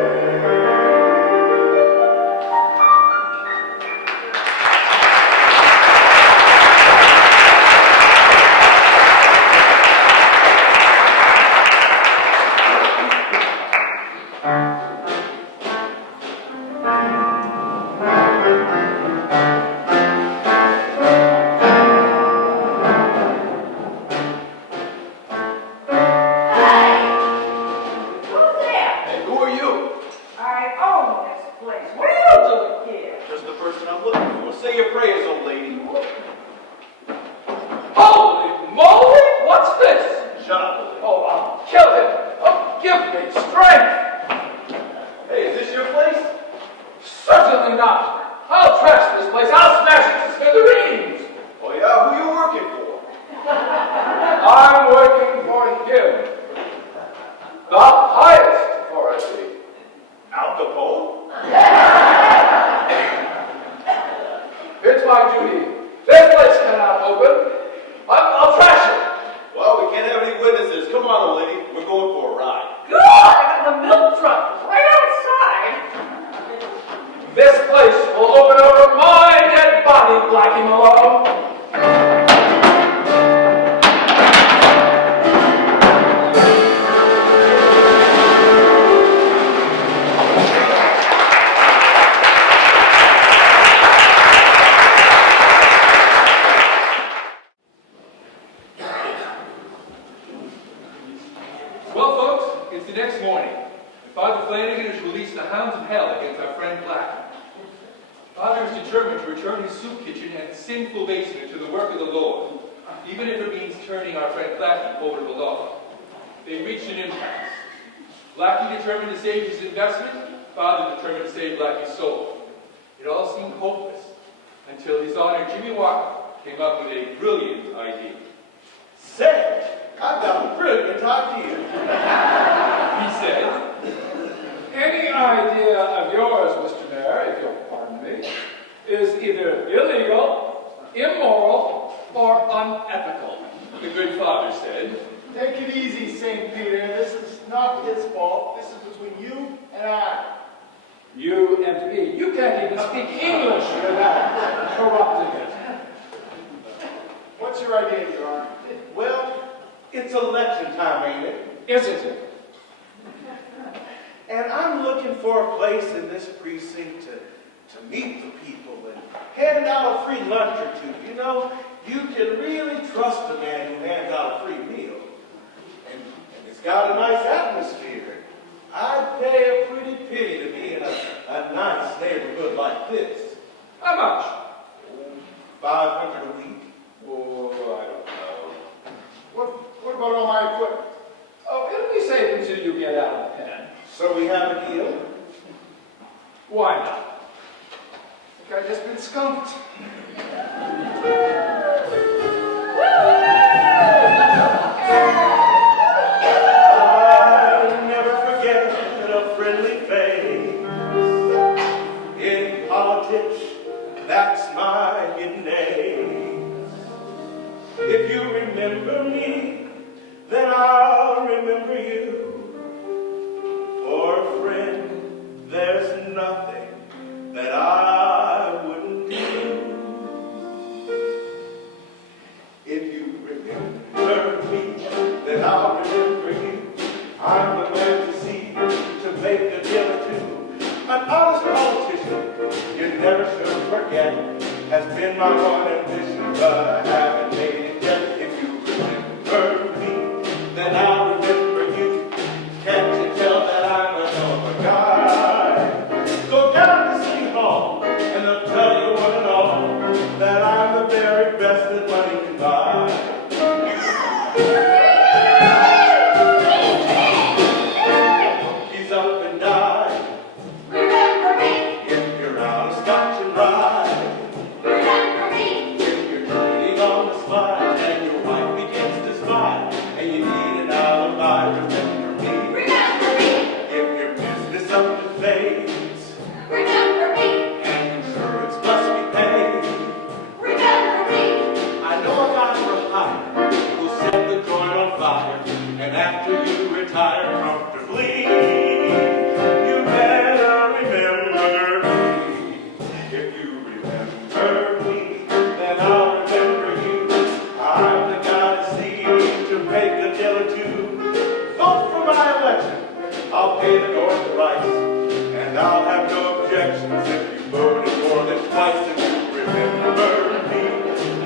Who's there? Hey, who are you? I own this place. What are you doing here? Just the person I'm looking for. Say your prayers, old lady. Holy moly! What's this? Shut up, old lady. Oh, I'll kill him. Oh, give me strength. Hey, is this your place? Certainly not. I'll trash this place. I'll smash it to smithereens. Oh yeah, who you working for? I'm working for him. The highest authority. Al Capone? It's my duty. This place cannot open. I'll trash it. Well, we can't have any witnesses. Come on, old lady. We're going for a ride. Good! I got the milk truck right outside. This place will open over my dead body, Blackie Malone. Well, folks, it's the next morning. And Father Flanagan has released the hounds of hell against our friend Blackie. Father is determined to return his soup kitchen and sinful basement to the work of the Lord, even if it means turning our friend Blackie over to the law. They've reached an impasse. Blackie determined to save his investment, Father determined to save Blackie's soul. It all seemed hopeless until His Honor Jimmy Walker came up with a brilliant idea. Say, I've got a brilliant idea. He said, Any idea of yours, Mr. Mayor, if you'll pardon me, is either illegal, immoral, or unethical. the good Father said, Take it easy, St. Peter. This is not his fault. This is between you and I. You and me. You can't even speak English without corrupting it. What's your idea, Your Honor? Well, it's election time, ain't it? Isn't it? And I'm looking for a place in this precinct to meet the people and hand out a free lunch or two. You know, you can really trust a man who hands out a free meal. And it's got a nice atmosphere. I'd pay a pretty penny to be in a nice neighborhood like this. How much? $500 a week. Oh, get out a pen. So we have a deal? Why not? I think I just been skunked. I'll never forget a friendly face. In politics, that's my hidden name. If you remember me, then I'll remember you. For a friend, there's nothing that I wouldn't do. If you remember me, then I'll remember you. I'm the man to see, to make a deal or two. An honest politician, you never should forget, has been my one ambition, but I haven't made it yet. If you remember me, then I'll remember you. Can't you tell that I'm a hell of a guy? Go down to City Hall, and they'll tell you one and all that I'm the very best that money can buy. He's up and died. Remember me, If you're out of Scotch and rye, remember me, if you're turning on the slide and your wife begins to smile and you need an alibi, remember me. remember me, If your business up and fades remember me, and insurance must be paid, remember me, I know a guy for hire who'll set the joint on fire, and after you retire comfortably, you better remember me. If you remember me, then I'll remember you. I'm the guy to see to make a deal or two. Vote for my election. I'll pay the North the rice, and I'll have no objections if you voted more than twice. If you remember me,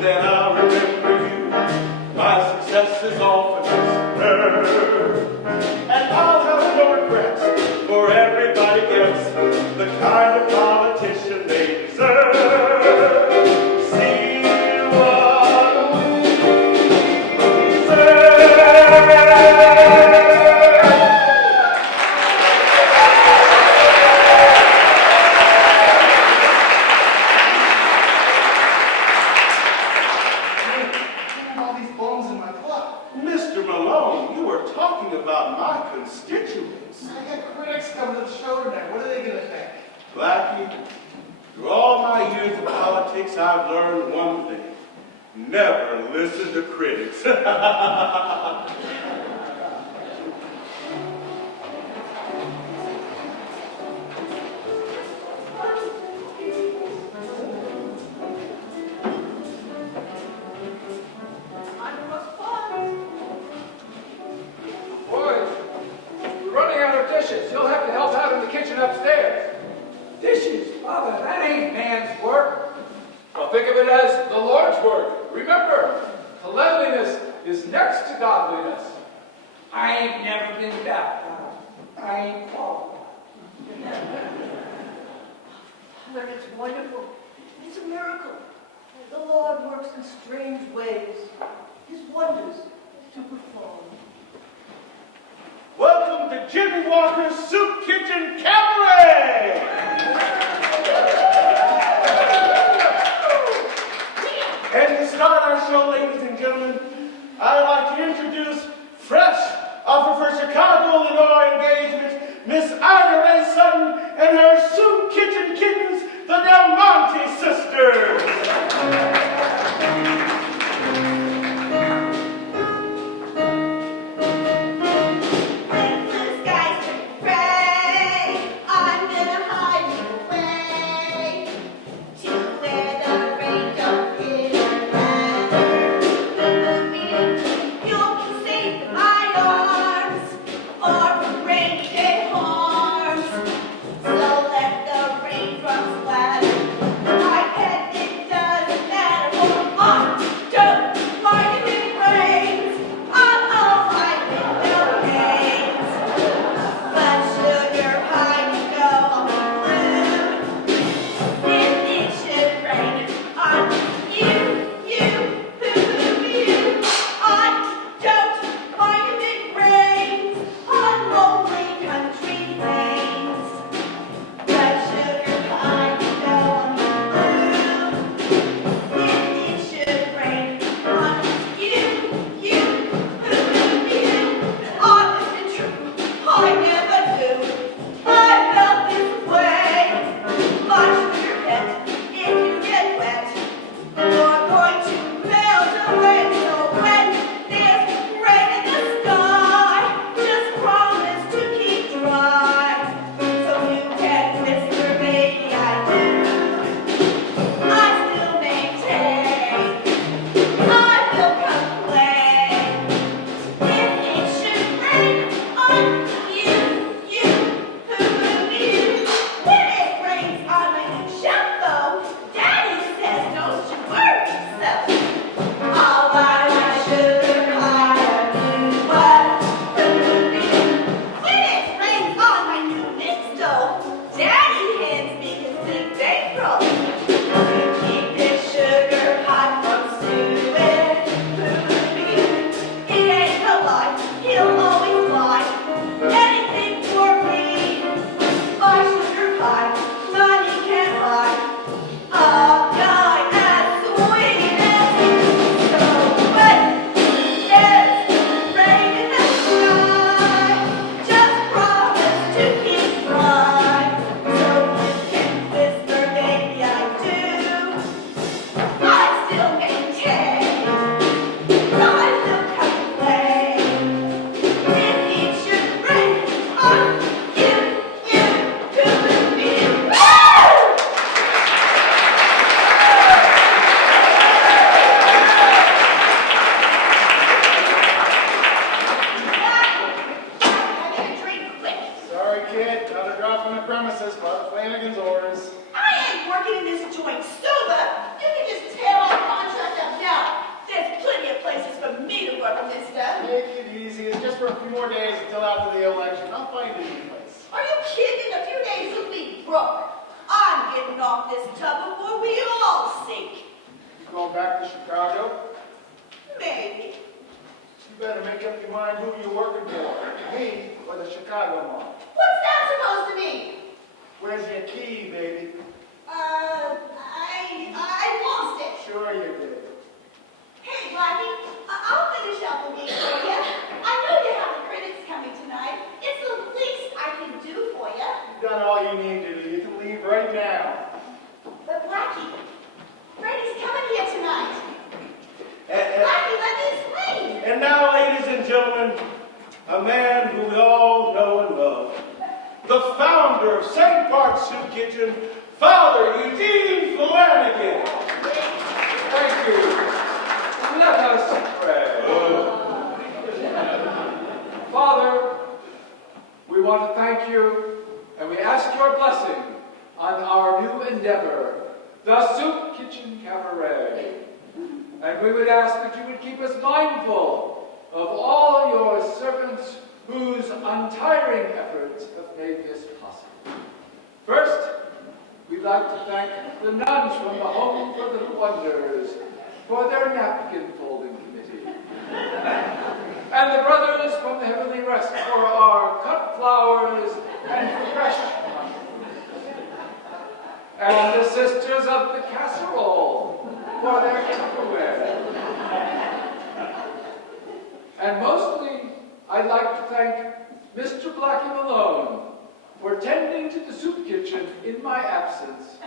then I'll remember you. My success is often deserved, and I'll have no regrets, for everybody gets the kind of politician they deserve. See what we say. All these bones in my blood. Mr. Malone, you were talking about my constituents. I got critics coming to the show tonight. What are they going to think? Blackie, through all my years of politics, I've learned one thing. Never listen to critics. Boys, we're running out of dishes. You'll have to help out in the kitchen upstairs. Dishes? Father, that ain't man's work. Well, think of it as the Lord's work. Remember, cleanliness is next to godliness. I ain't never been baptized. I ain't qualified. Father, it's wonderful. It's a miracle. The Lord works in strange ways. His wonders to perform. Welcome to Jimmy Walker's Soup Kitchen Cabaret! And to start our show, ladies and gentlemen, I'd like to introduce fresh off of her Chicago, Illinois engagement, Miss Ida Ray Sutton and her Soup Kitchen kittens, the Del Monte sisters. blue skies turn gray. I'm gonna hide you away to where the rain don't hit your head. You'll be safe in my arms, far from rain and harms. So let the raindrops splash. My head, it doesn't matter. a few more days until after the election. I'll find a new place. Are you kidding? A few days you'll be broke. I'm getting off this tub before we all sink. You going back to Chicago? Maybe. You better make up your mind who you're working for. Me or the Chicago Mall. What's that supposed to mean? Where's your key, baby? I lost it. Sure you did. Hey, Blackie, I'll finish up the game for you. I know you have the critics coming tonight. It's the least I can do for you. You've done all you need to do. You can leave right now. But Blackie, Freddie's coming here tonight. And, Blackie, let me explain. and now, ladies and gentlemen, a man who we all know and love, the founder of St. Bart's Soup Kitchen, Father Eugene Flanagan. Thank you. Let us pray. Father, we want to thank you, and we ask your blessing on our new endeavor, the Soup Kitchen Cabaret. And we would ask that you would keep us mindful of all your servants whose untiring efforts have made this possible. First, we'd like to thank the nuns from the Home for Little Wonders for their napkin folding committee. And the brothers from the Heavenly Rest for our cut flowers and fresh mushrooms. And the sisters of the casserole for their Tupperware. And mostly, I'd like to thank Mr. Blackie Malone for tending to the soup kitchen in my absence.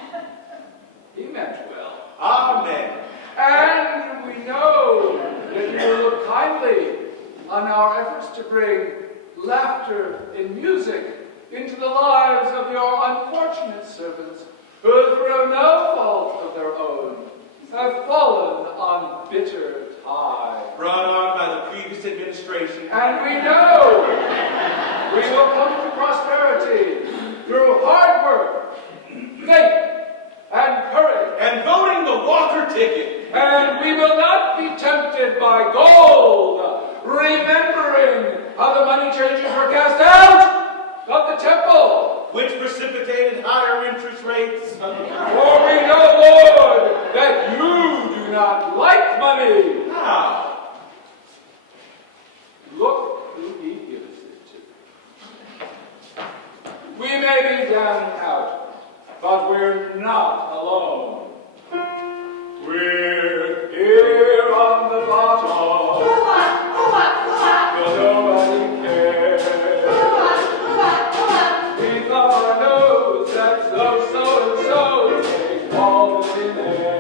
He meant well. Amen. And we know that you will look kindly on our efforts to bring laughter and music into the lives of your unfortunate servants who, through no fault of their own, have fallen on bitter times. Brought on by the previous administration. And we know we will come to prosperity through hard work, faith, and courage. And voting the Walker ticket. And we will not be tempted by gold, remembering how the money changers were cast out of the temple, which precipitated higher interest rates. For we know, Lord, that you do not like money. How? Look who he gives it to. We may be down and out, but we're not alone. We're here on the bottom, but nobody cares. We thumb our nose at so-and-so, they call us in there.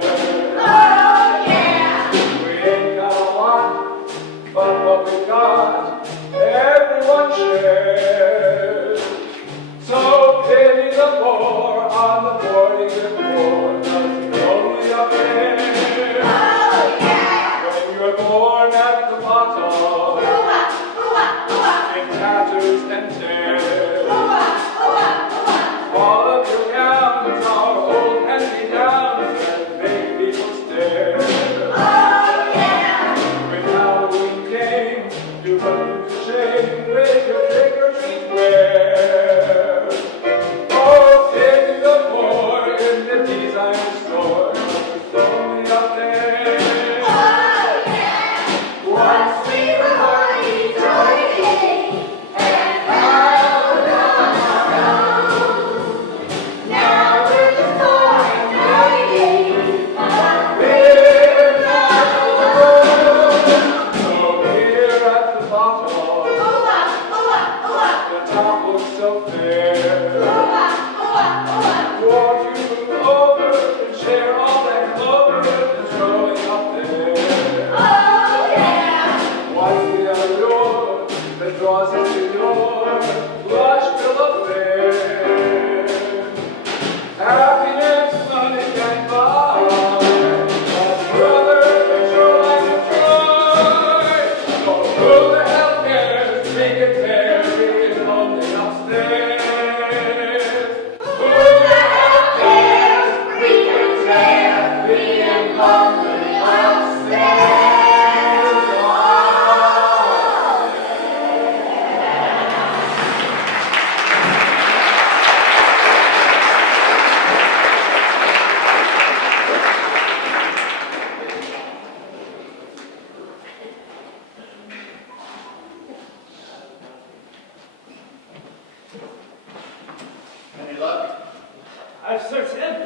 We ain't got a lot, but what we got, everyone shares. So pity the poor on the 45th floor, 'cause he's only up there.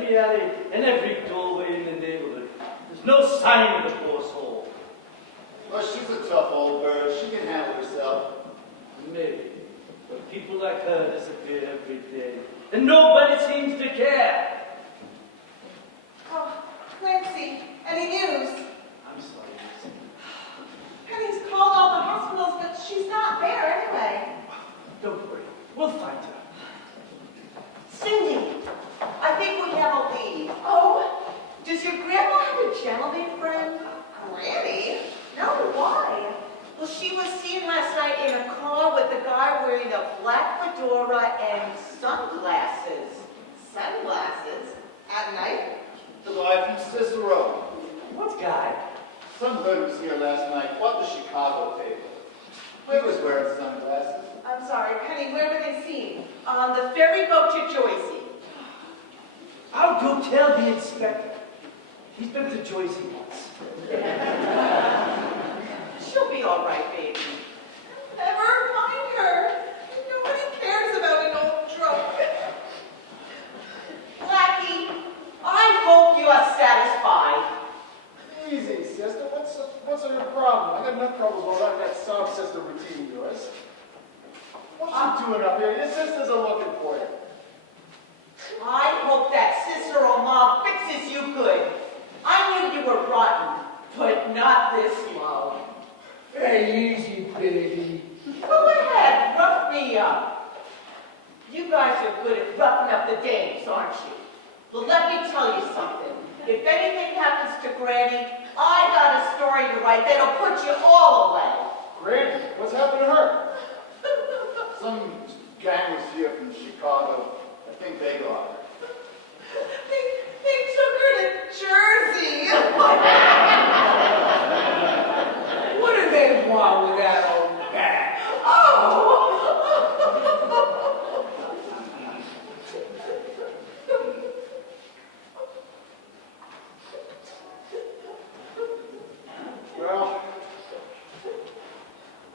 every alley and every doorway in the neighborhood. There's no sign of the poor soul. Well, she's a tough old bird. She can handle herself. Maybe. But people like her disappear every day. And nobody seems to care. Oh, Clancy, any news? I'm sorry, Lucy. Penny's called all the hospitals, but she's not there anyway. Don't worry. We'll find her. Cindy, I think we have a lead. Oh, does your grandma have a gentleman friend? Granny? No, why? Well, she was seen last night in a car with a guy wearing a black fedora and sunglasses. Sunglasses? At night? The guy from Cicero. What guy? Some hood was here last night. What the Chicago paper? He was wearing sunglasses. I'm sorry, Penny, where were they seen? On the ferry boat to Joycey. I'll go tell the inspector. He's been to Joycey once. She'll be all right, baby. Never mind her. Nobody cares about an old drunk. Blackie, I hope you are satisfied. Easy, sister. What's your problem? I got enough trouble going on that sob sister routine of yours. What's she doing up here? Your sisters are looking for you. I hope that Cicero mom fixes you good. I knew you were rotten, but not this low. Hey, easy, baby. Go ahead, rough me up. You guys are good at roughing up the dames, aren't you? Well, let me tell you something. If anything happens to Granny, I got a story to write that'll put you all away. Granny, what's happened to her? Some gang was here from Chicago. I think they got her. They took her to Jersey. What do they want with that old bag? Oh! Well,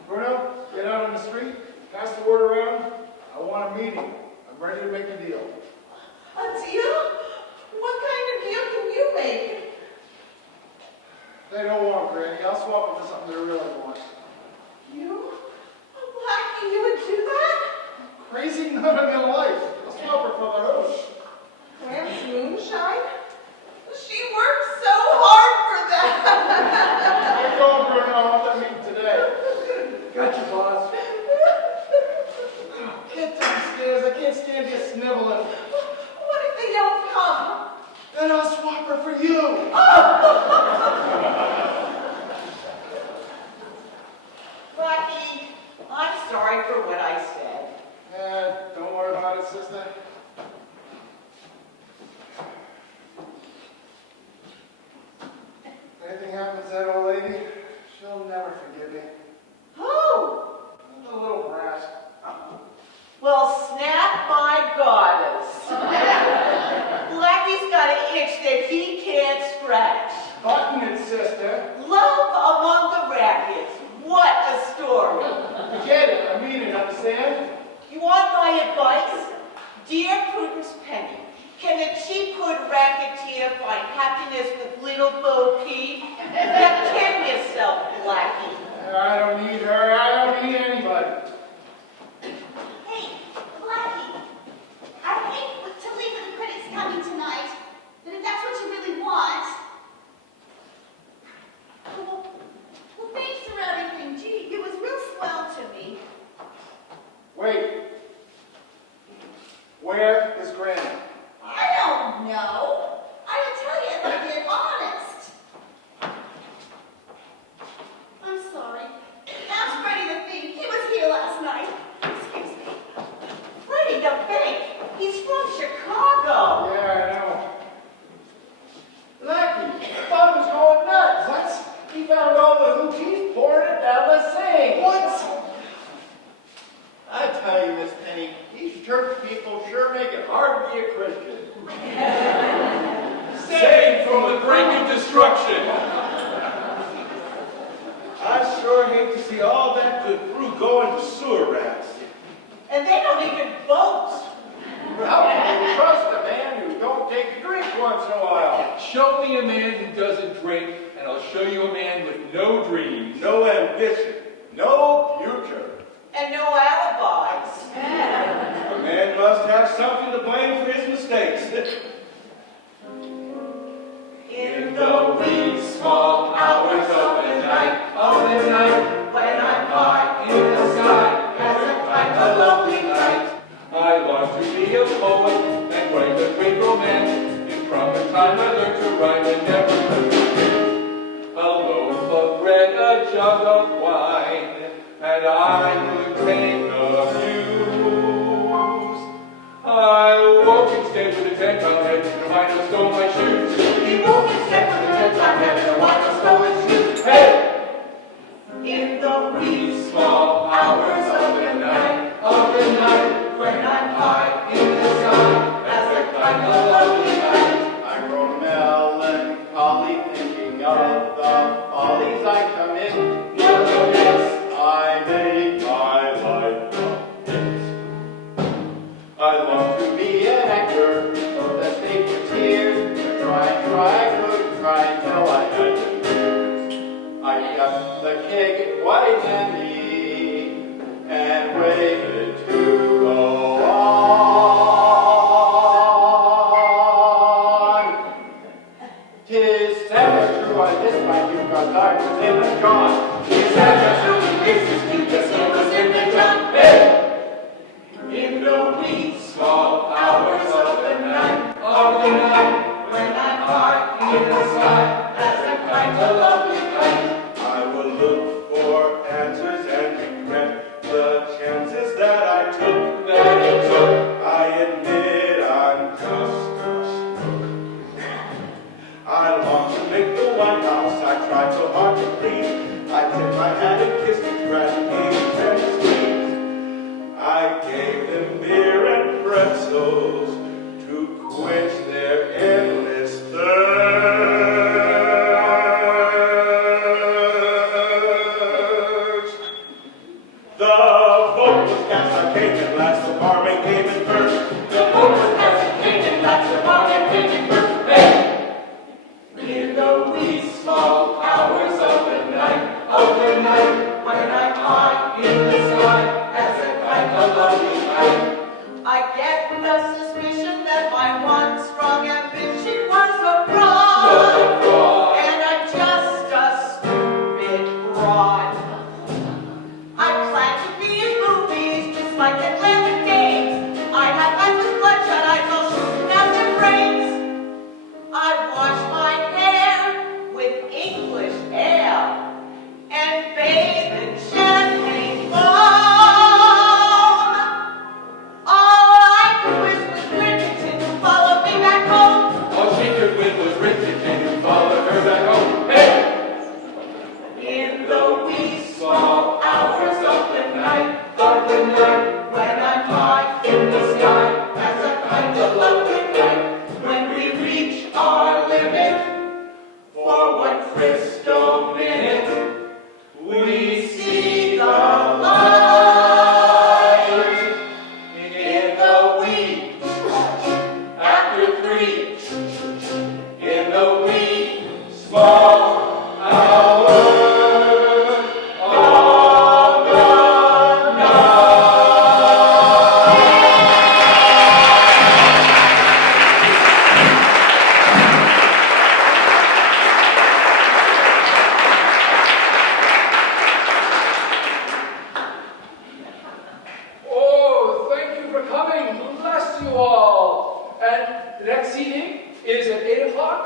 Bruno, get out on the street, pass the word around. I want a meeting. I'm ready to make a deal. A deal? What kind of deal can you make? They don't want Granny. I'll swap them for something they really want. You? Blackie, you would do that? Crazy? Not in your life. I'll swap her for the hooch. Gram's moonshine? She worked so hard for that. Let go, Bruno. I want that meeting today. Gotcha, boss. Get downstairs. I can't stand you sniveling. What if they don't come? Then I'll swap her for you. Blackie, I'm sorry for what I said. Don't worry about it, sister. If anything happens to that old lady, she'll never forgive me. Who? The little brat. Well, snap my goddess. Blackie's got an itch that he can't scratch. Button it, sister. Love among the rackets. What a story. Forget it. I mean it, understand? You want my advice? Dear Prudence Penny, can a cheap hood racketeer find happiness with little Bo Peep? Now kill yourself, Blackie. I don't need her. I don't need anybody. Hey, Blackie, I hate to leave with the critics coming tonight, but if that's what you really want, well, thanks for everything. Gee, it was real swell to me. Wait. Where is Granny? I don't know. I would tell you if I did, honest. I'm sorry. Ask Freddie to think. He was here last night. Excuse me. Freddie the Bank. He's from Chicago. Yeah, I know. Blackie, I thought he was going nuts. What? He found all the hoochies pouring it down the sink. What? I tell you, Miss Penny, these church people sure make it hard to be a Christian. Saved from the brink of destruction. I sure hate to see all that good fruit going to sewer rats. And they don't even vote. How can you trust a man who don't take a drink no dreams, no ambition. No future. And no alibis. A man must have something to blame for his mistakes. in the wee small hours of the night, when I'm high in the sky, as a kind of lovely night. I long to be a poet and write a great romance. In proper time I learned to write and never learned to read. A loaf of bread, a jug of wine, and I could take the views. I woke instead with a 10-pound head, and a rhino stole my shoes. He woke instead with a 10-pound head, and a rhino stole his shoes. Hey! In the wee small hours of the night, when I'm high in the sky, as a kind of lovely night. I grow melancholy thinking of the follies I commit. Nevertheless, I make my life a hit. I long To be an actor, so the stage was here. To try, couldn't try till I had to lose. I got the keg white and neat and waited to go on. 'Tis sad true I miss my youth, 'cause I was in the John. 'Tis sad true he missed his youth, 'cause he was in the John. Hey! in the wee small hours of the night, when I'm high in the sky, as a kind of lovely night. I will look for answers and regret the chances that I took. That it took. I admit I'm just a stroke. I long to make the White House. I tried so hard to please. I tipped my hat and kissed its grass, gave them squeeze. I gave them beer and pretzels to quench their endless thirst. The vote was cast, I came in last, the barmaid came in first. The vote was cast and came in last, the bargain came in first. Hey! In the wee small hours of the night, when I'm high in the sky, as a kind of lovely night. I get the suspicion that my one strong ambition was a fraud. And I'm just a stupid broad. I plan to be in movies just like the Atlanta Games. I have eyes with bloodshot eyes, I'll shoot out their brains. I wash my hair with English air and bathe in champagne foam. All I do is with Bridgerton to follow me back home. All she could win was Richardson, who followed her back home. Hey! In the wee Small hours of the night, when I'm high in the sky, as a kind of lovely night. When we reach our limit, for one crystal minute, we see the light. In the wee, after 3, in the wee small hours of the night. Oh, thank you for coming. Bless you all. And the next seating is at 8 o'clock.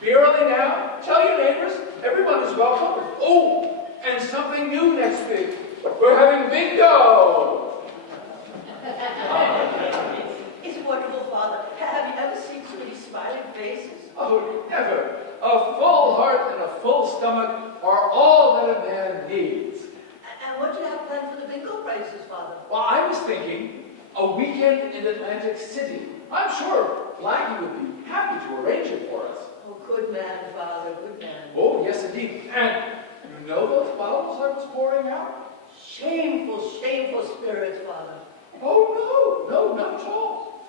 Be early now. Tell your neighbors. Everyone is welcome. Oh, and something new next week. We're having bingo. It's wonderful, Father. Have you ever seen so many smiling faces? Oh, never. A full heart and a full stomach are all that a man needs. And what do you have planned for the bingo prizes, Father? Well, I was thinking a weekend in Atlantic City. I'm sure Blackie would be happy to arrange it for us. Oh, good man, Father, good man. Oh, yes, indeed. And you know those bottles I was pouring out? Shameful, shameful spirits, Father. Oh, no, not at all.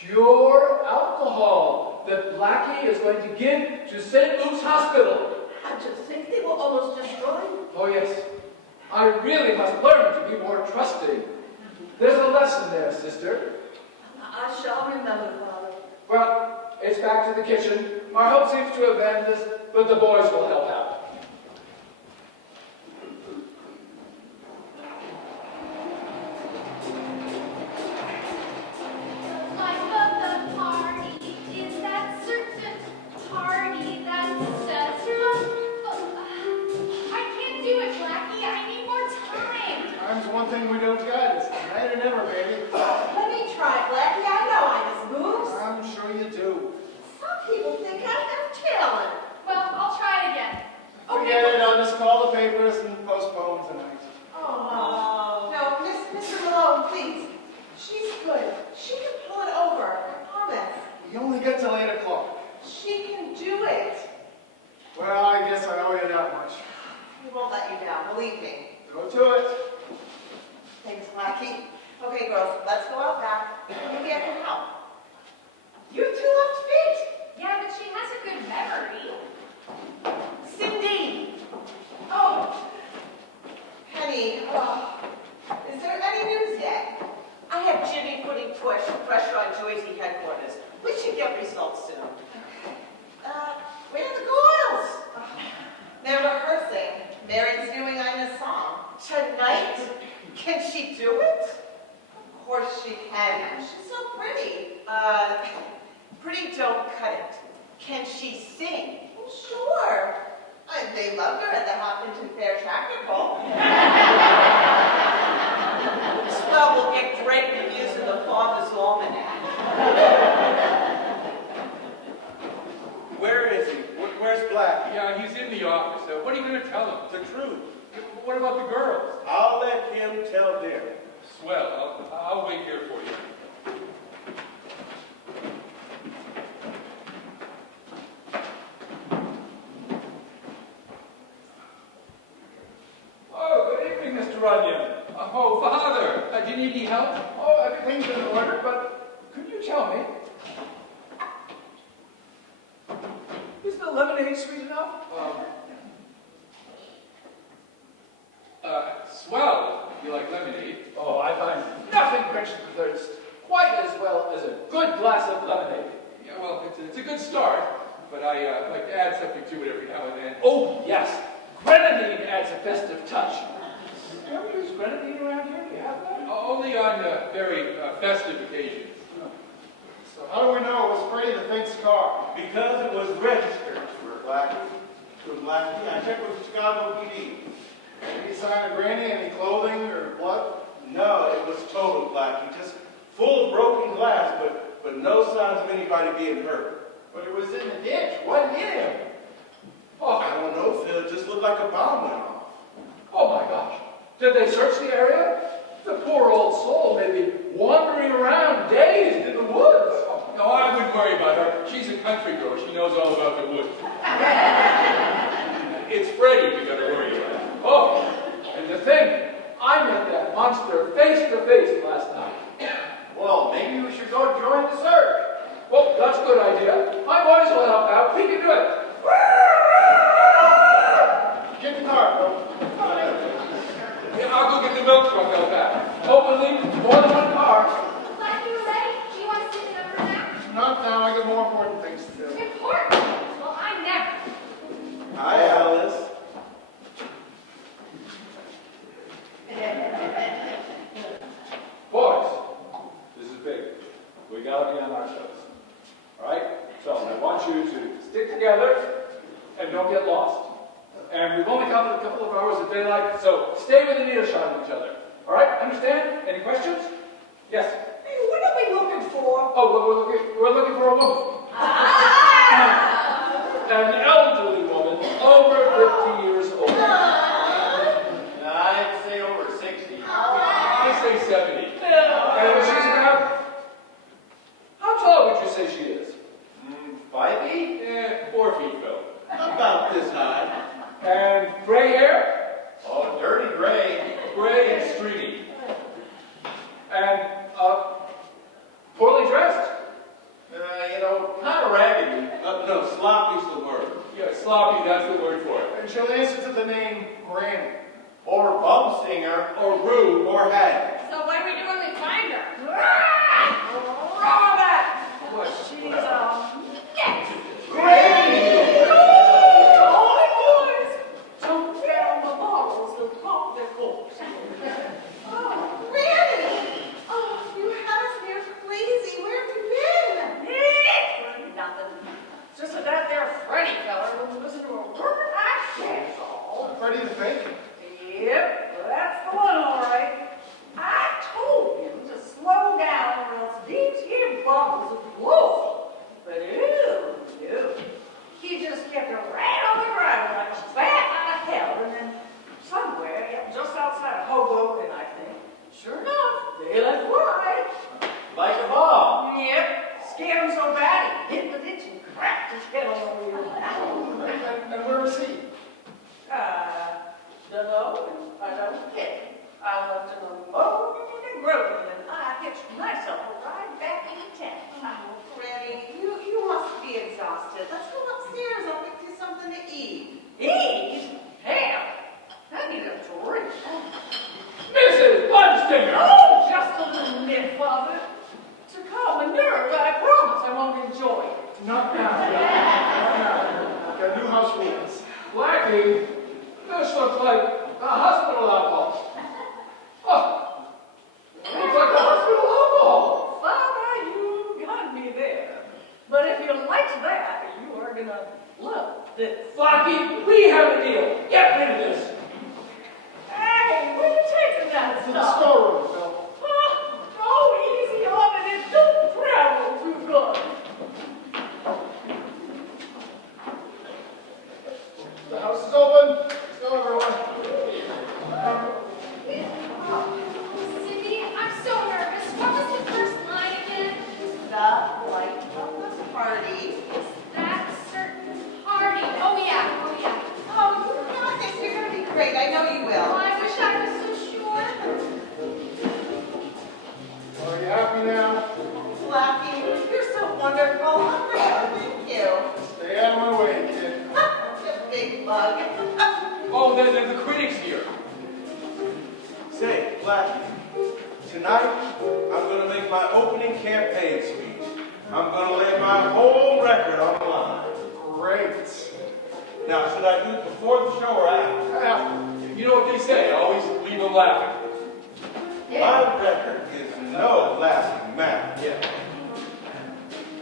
Pure alcohol that Blackie is going to give to St. Luke's Hospital. And to think they will almost destroy must learn to be more trusting. There's a lesson there, sister. I shall remember, Father. Well, it's back to the kitchen. Our hope seems to have ended, but the boys will help out. Life of the party is that certain party that says I can't do it, Blackie. I need more time. Time's one thing we don't got. It's tonight or never, baby. Let me try, Blackie. I know I just moves. I'm sure you do. Some people think I have talent. Well, I'll try it again. Forget it. I'll just call the papers and postpone tonight. Oh. No, Mr. Malone, please. She's good. She can pull it over. I promise. You only get till 8 o'clock. She can do it. Well, I guess I owe you that much. We won't let you down, believe me. Go to it. Thanks, Blackie. Okay, girls, let's go out back. Maybe I can help. You two left feet. Yeah, but she has a good memory. Cindy. Oh, Penny, is there any news yet? I have Jimmy putting pressure on Joycey headquarters. We should get results soon. Where are the girls? They're rehearsing. Mary's doing Ina's song. Tonight? Can she do it? Of course she can. She's so pretty. Pretty don't cut it. Can she sing? Well, sure. They loved her at the Hopkinton Fair Tractor Pull. Swell will get great reviews in the Father's Almanac. Where is he? Where's Black? Yeah, he's in the office. What are you going to tell him? The truth. What about the girls? I'll let him tell them. Swell. I'll wait here for you. Oh, good evening, Mr. Runyon. Oh, Father, do you need any help? Oh, everything's in order, but could you tell me? Is the lemonade sweet enough? Swell. You like lemonade? Oh, I find nothing quenches the thirst quite as well as a good glass of lemonade. Yeah, well, it's a good start, but I like to add something to it every now and then. Oh, yes. Grenadine adds a festive touch. Do you ever use grenadine around here? Do you have that? Only on very festive occasions. So how do we know it was Freddie the Fink's car? Because it was registered for Blackie. To Blackie. I checked with the Chicago PD. Any sign of Granny, any clothing or blood? No, it was total Blackie. Just full of broken glass, but no signs of anybody being hurt. But it was in the ditch. What hit him? Oh, I don't know, Phil. It just looked like a bomb went off. Oh, my gosh. Did they search the area? The poor old soul may be wandering around dazed in the woods. Oh, no, I wouldn't worry about her. She's a country girl. She knows all about the woods. It's Freddie we got to worry about. Oh, and to think, I met that monster face to face last night. Well, maybe we should go join the search. Well, that's a good idea. My boys will help out. We can do it. Get the car, bro. Yeah, I'll go get the milk truck out back. Hopefully, more than one car. Blackie, you ready? Do you want to sit down for now? Not now. I got more important things to do. Important? Well, I never. Hi, Alice. Boys, this is big. We gotta be on our toes. Alright? So I want you to stick together and don't get lost. And we've only covered a couple of hours of daylight, so stay within earshot of each other. Alright? Understand? Any questions? Yes. Hey, what are we looking for? Oh, we're looking for a woman. An elderly woman, over 50 years old. I'd say over 60. I say 70. And she's about, how tall would you say she is? 5 feet? 4 feet, Phil. About this high. And gray hair? Oh, dirty gray. Gray and stringy. And, poorly dressed? Kind of raggedy. No, sloppy's the word. Yeah, sloppy, that's the word for it. And she'll answer to the name Granny. or bum singer, or rude, or hag. So what do we do when we find her? Roll that! She's Granny! all the boys jump down the bottles and pop their corks. Oh, Granny! Oh, you had us near crazy. Where have you been? Nothing. Just that there Freddie feller who listened to a word I said all. Freddie the Fake? Yep, that's the one, all right. I told him to slow down or else these here bottles would blow. But no. He just kept her right on the ground like a bat out of hell, and then somewhere, just outside of Hoboken, I think, sure enough, they let fly. Like a bomb. Yep, scared him so bad he hit the ditch and cracked his head on the wheel. And where was he? Don't know, I don't care. I left him alone and groping, and I hitched myself a ride back into town. Oh, Granny, you must be exhausted. Let's go upstairs. I'll make you something to eat. Eat? Hell, I need a drink. Mrs. Bunstinger! Oh, just a little bit, Father. To calm the nerve, I promise I won't enjoy it. Not now. Got new house rules. Blackie, this looks like a hospital alcohol. Oh, it looks like a hospital alcohol. Father, you got me there. But if you like that, you are gonna love this. Blackie, we have a deal. Get rid of this. Hey, where you taking that To the stuff? storeroom, Phil. Oh, easy on it. It don't travel too good. The house is open. Let's go, everyone. Cindy, I'm so nervous. What was the first line again? The light of the party. That certain party. Oh yeah. Oh, you got this. You're going to be great. I know you Oh, will. I wish I was so sure. Are you happy now? Blackie, you're so wonderful. I'm proud. Thank you. Stay out of my way, kid. You big bug. Oh, the critic's here. Say, Blackie, tonight I'm going to make my opening campaign speech. I'm going to lay my whole record on the line. Great. Now, should I do it before the show or after? After. You know what they say, always leave them laughing. My record is no laughing matter. Yeah.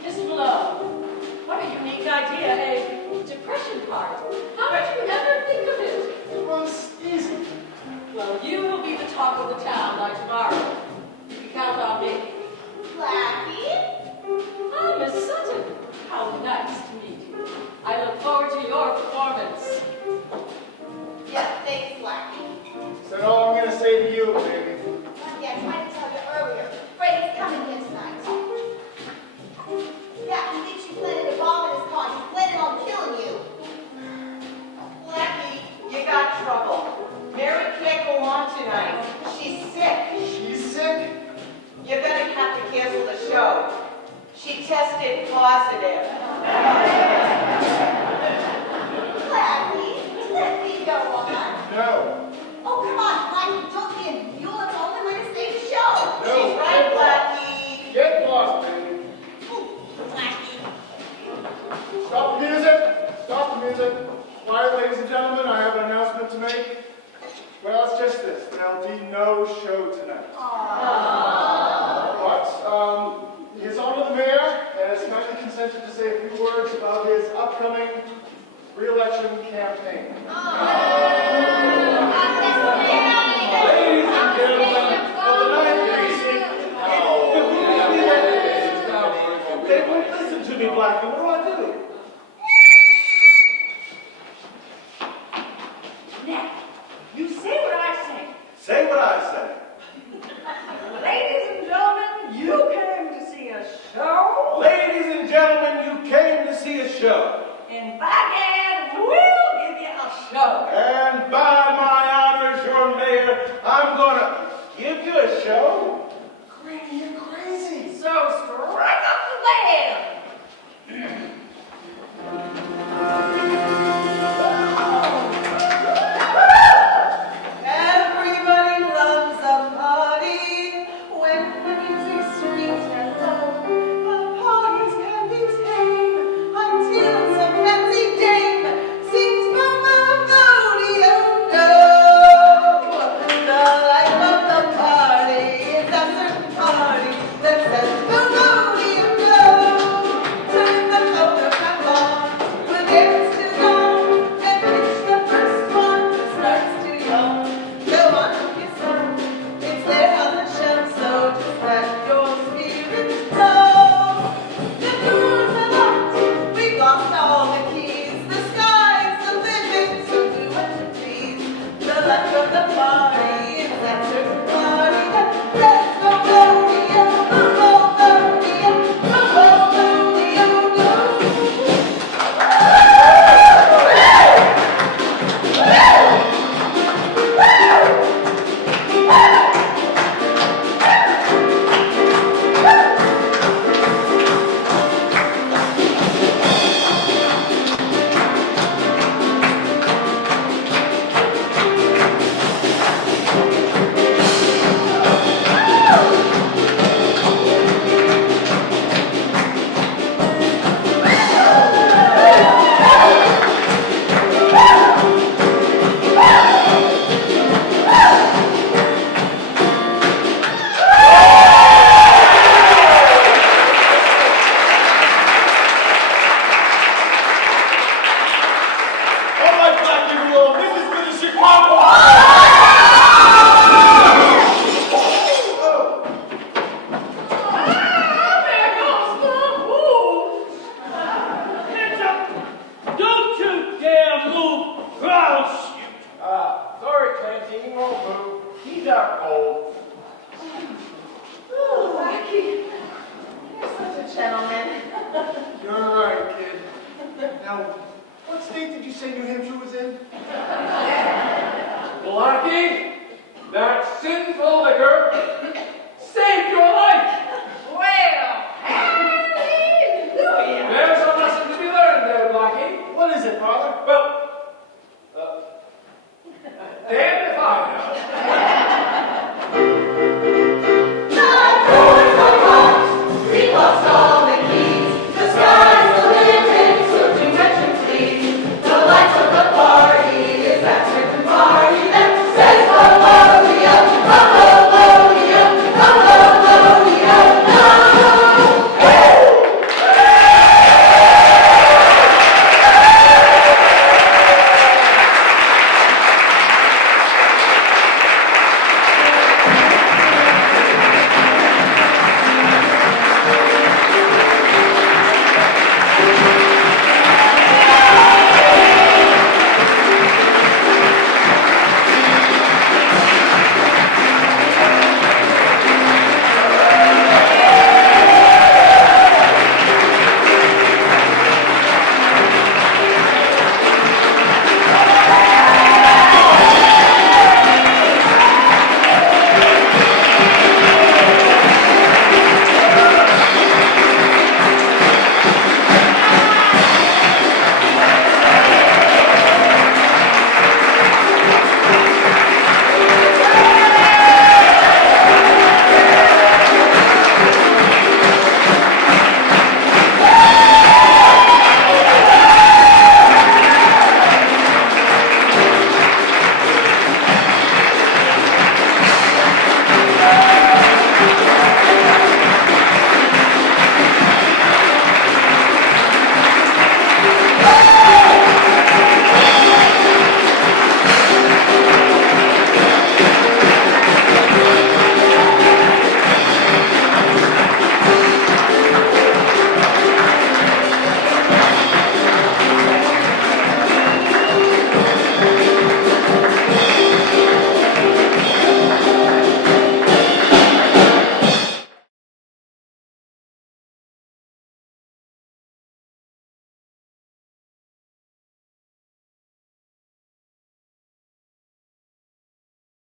Miss Lowe, what a unique idea, a depression party. How did you ever think of it? It was easy. Well, you will be the talk of the town by tomorrow. You can count on me. Blackie? Oh, Miss Sutton, how nice to meet you. I look forward to your performance. Yes, thanks, Blackie. Is that all I'm going to say to you, baby? Yes, I had to tell you earlier. Freddie's coming here tonight. Yeah, he thinks you planted a bomb in his car. He's planning on killing you. Blackie, you got trouble. Mary can't go on tonight. She's sick. She's sick? You're gonna have to cancel the show. She tested positive. Blackie, let me go on. No. Oh, come on, Blackie, don't be a mule. It's the only way to save the show. No. She's right, Blackie. Get lost, baby. Ooh, Blackie. Stop the music. Stop the music. Quiet, ladies and gentlemen, I have an announcement to make. Well, it's just this. There'll be no show tonight. But, His Honor the Mayor has kindly consented to say a few words about his upcoming re-election campaign. Ladies and gentlemen of the 9th precinct. They won't listen to me, Blackie. What do I do? Now, you say what I say. Say what I say. Ladies and gentlemen, you came to see a show. Ladies and gentlemen, you came to see a show. And by gad, we'll give you a show. And by my honor as your mayor, I'm gonna give you a show. Granny, you're crazy. So strike up the band. And Oh, shoot. Sorry, Clancy, he won't move. He's out cold. Oh, Blackie, you're such a gentleman. You're all right, kid. Now, what state did you say New Hampshire was in?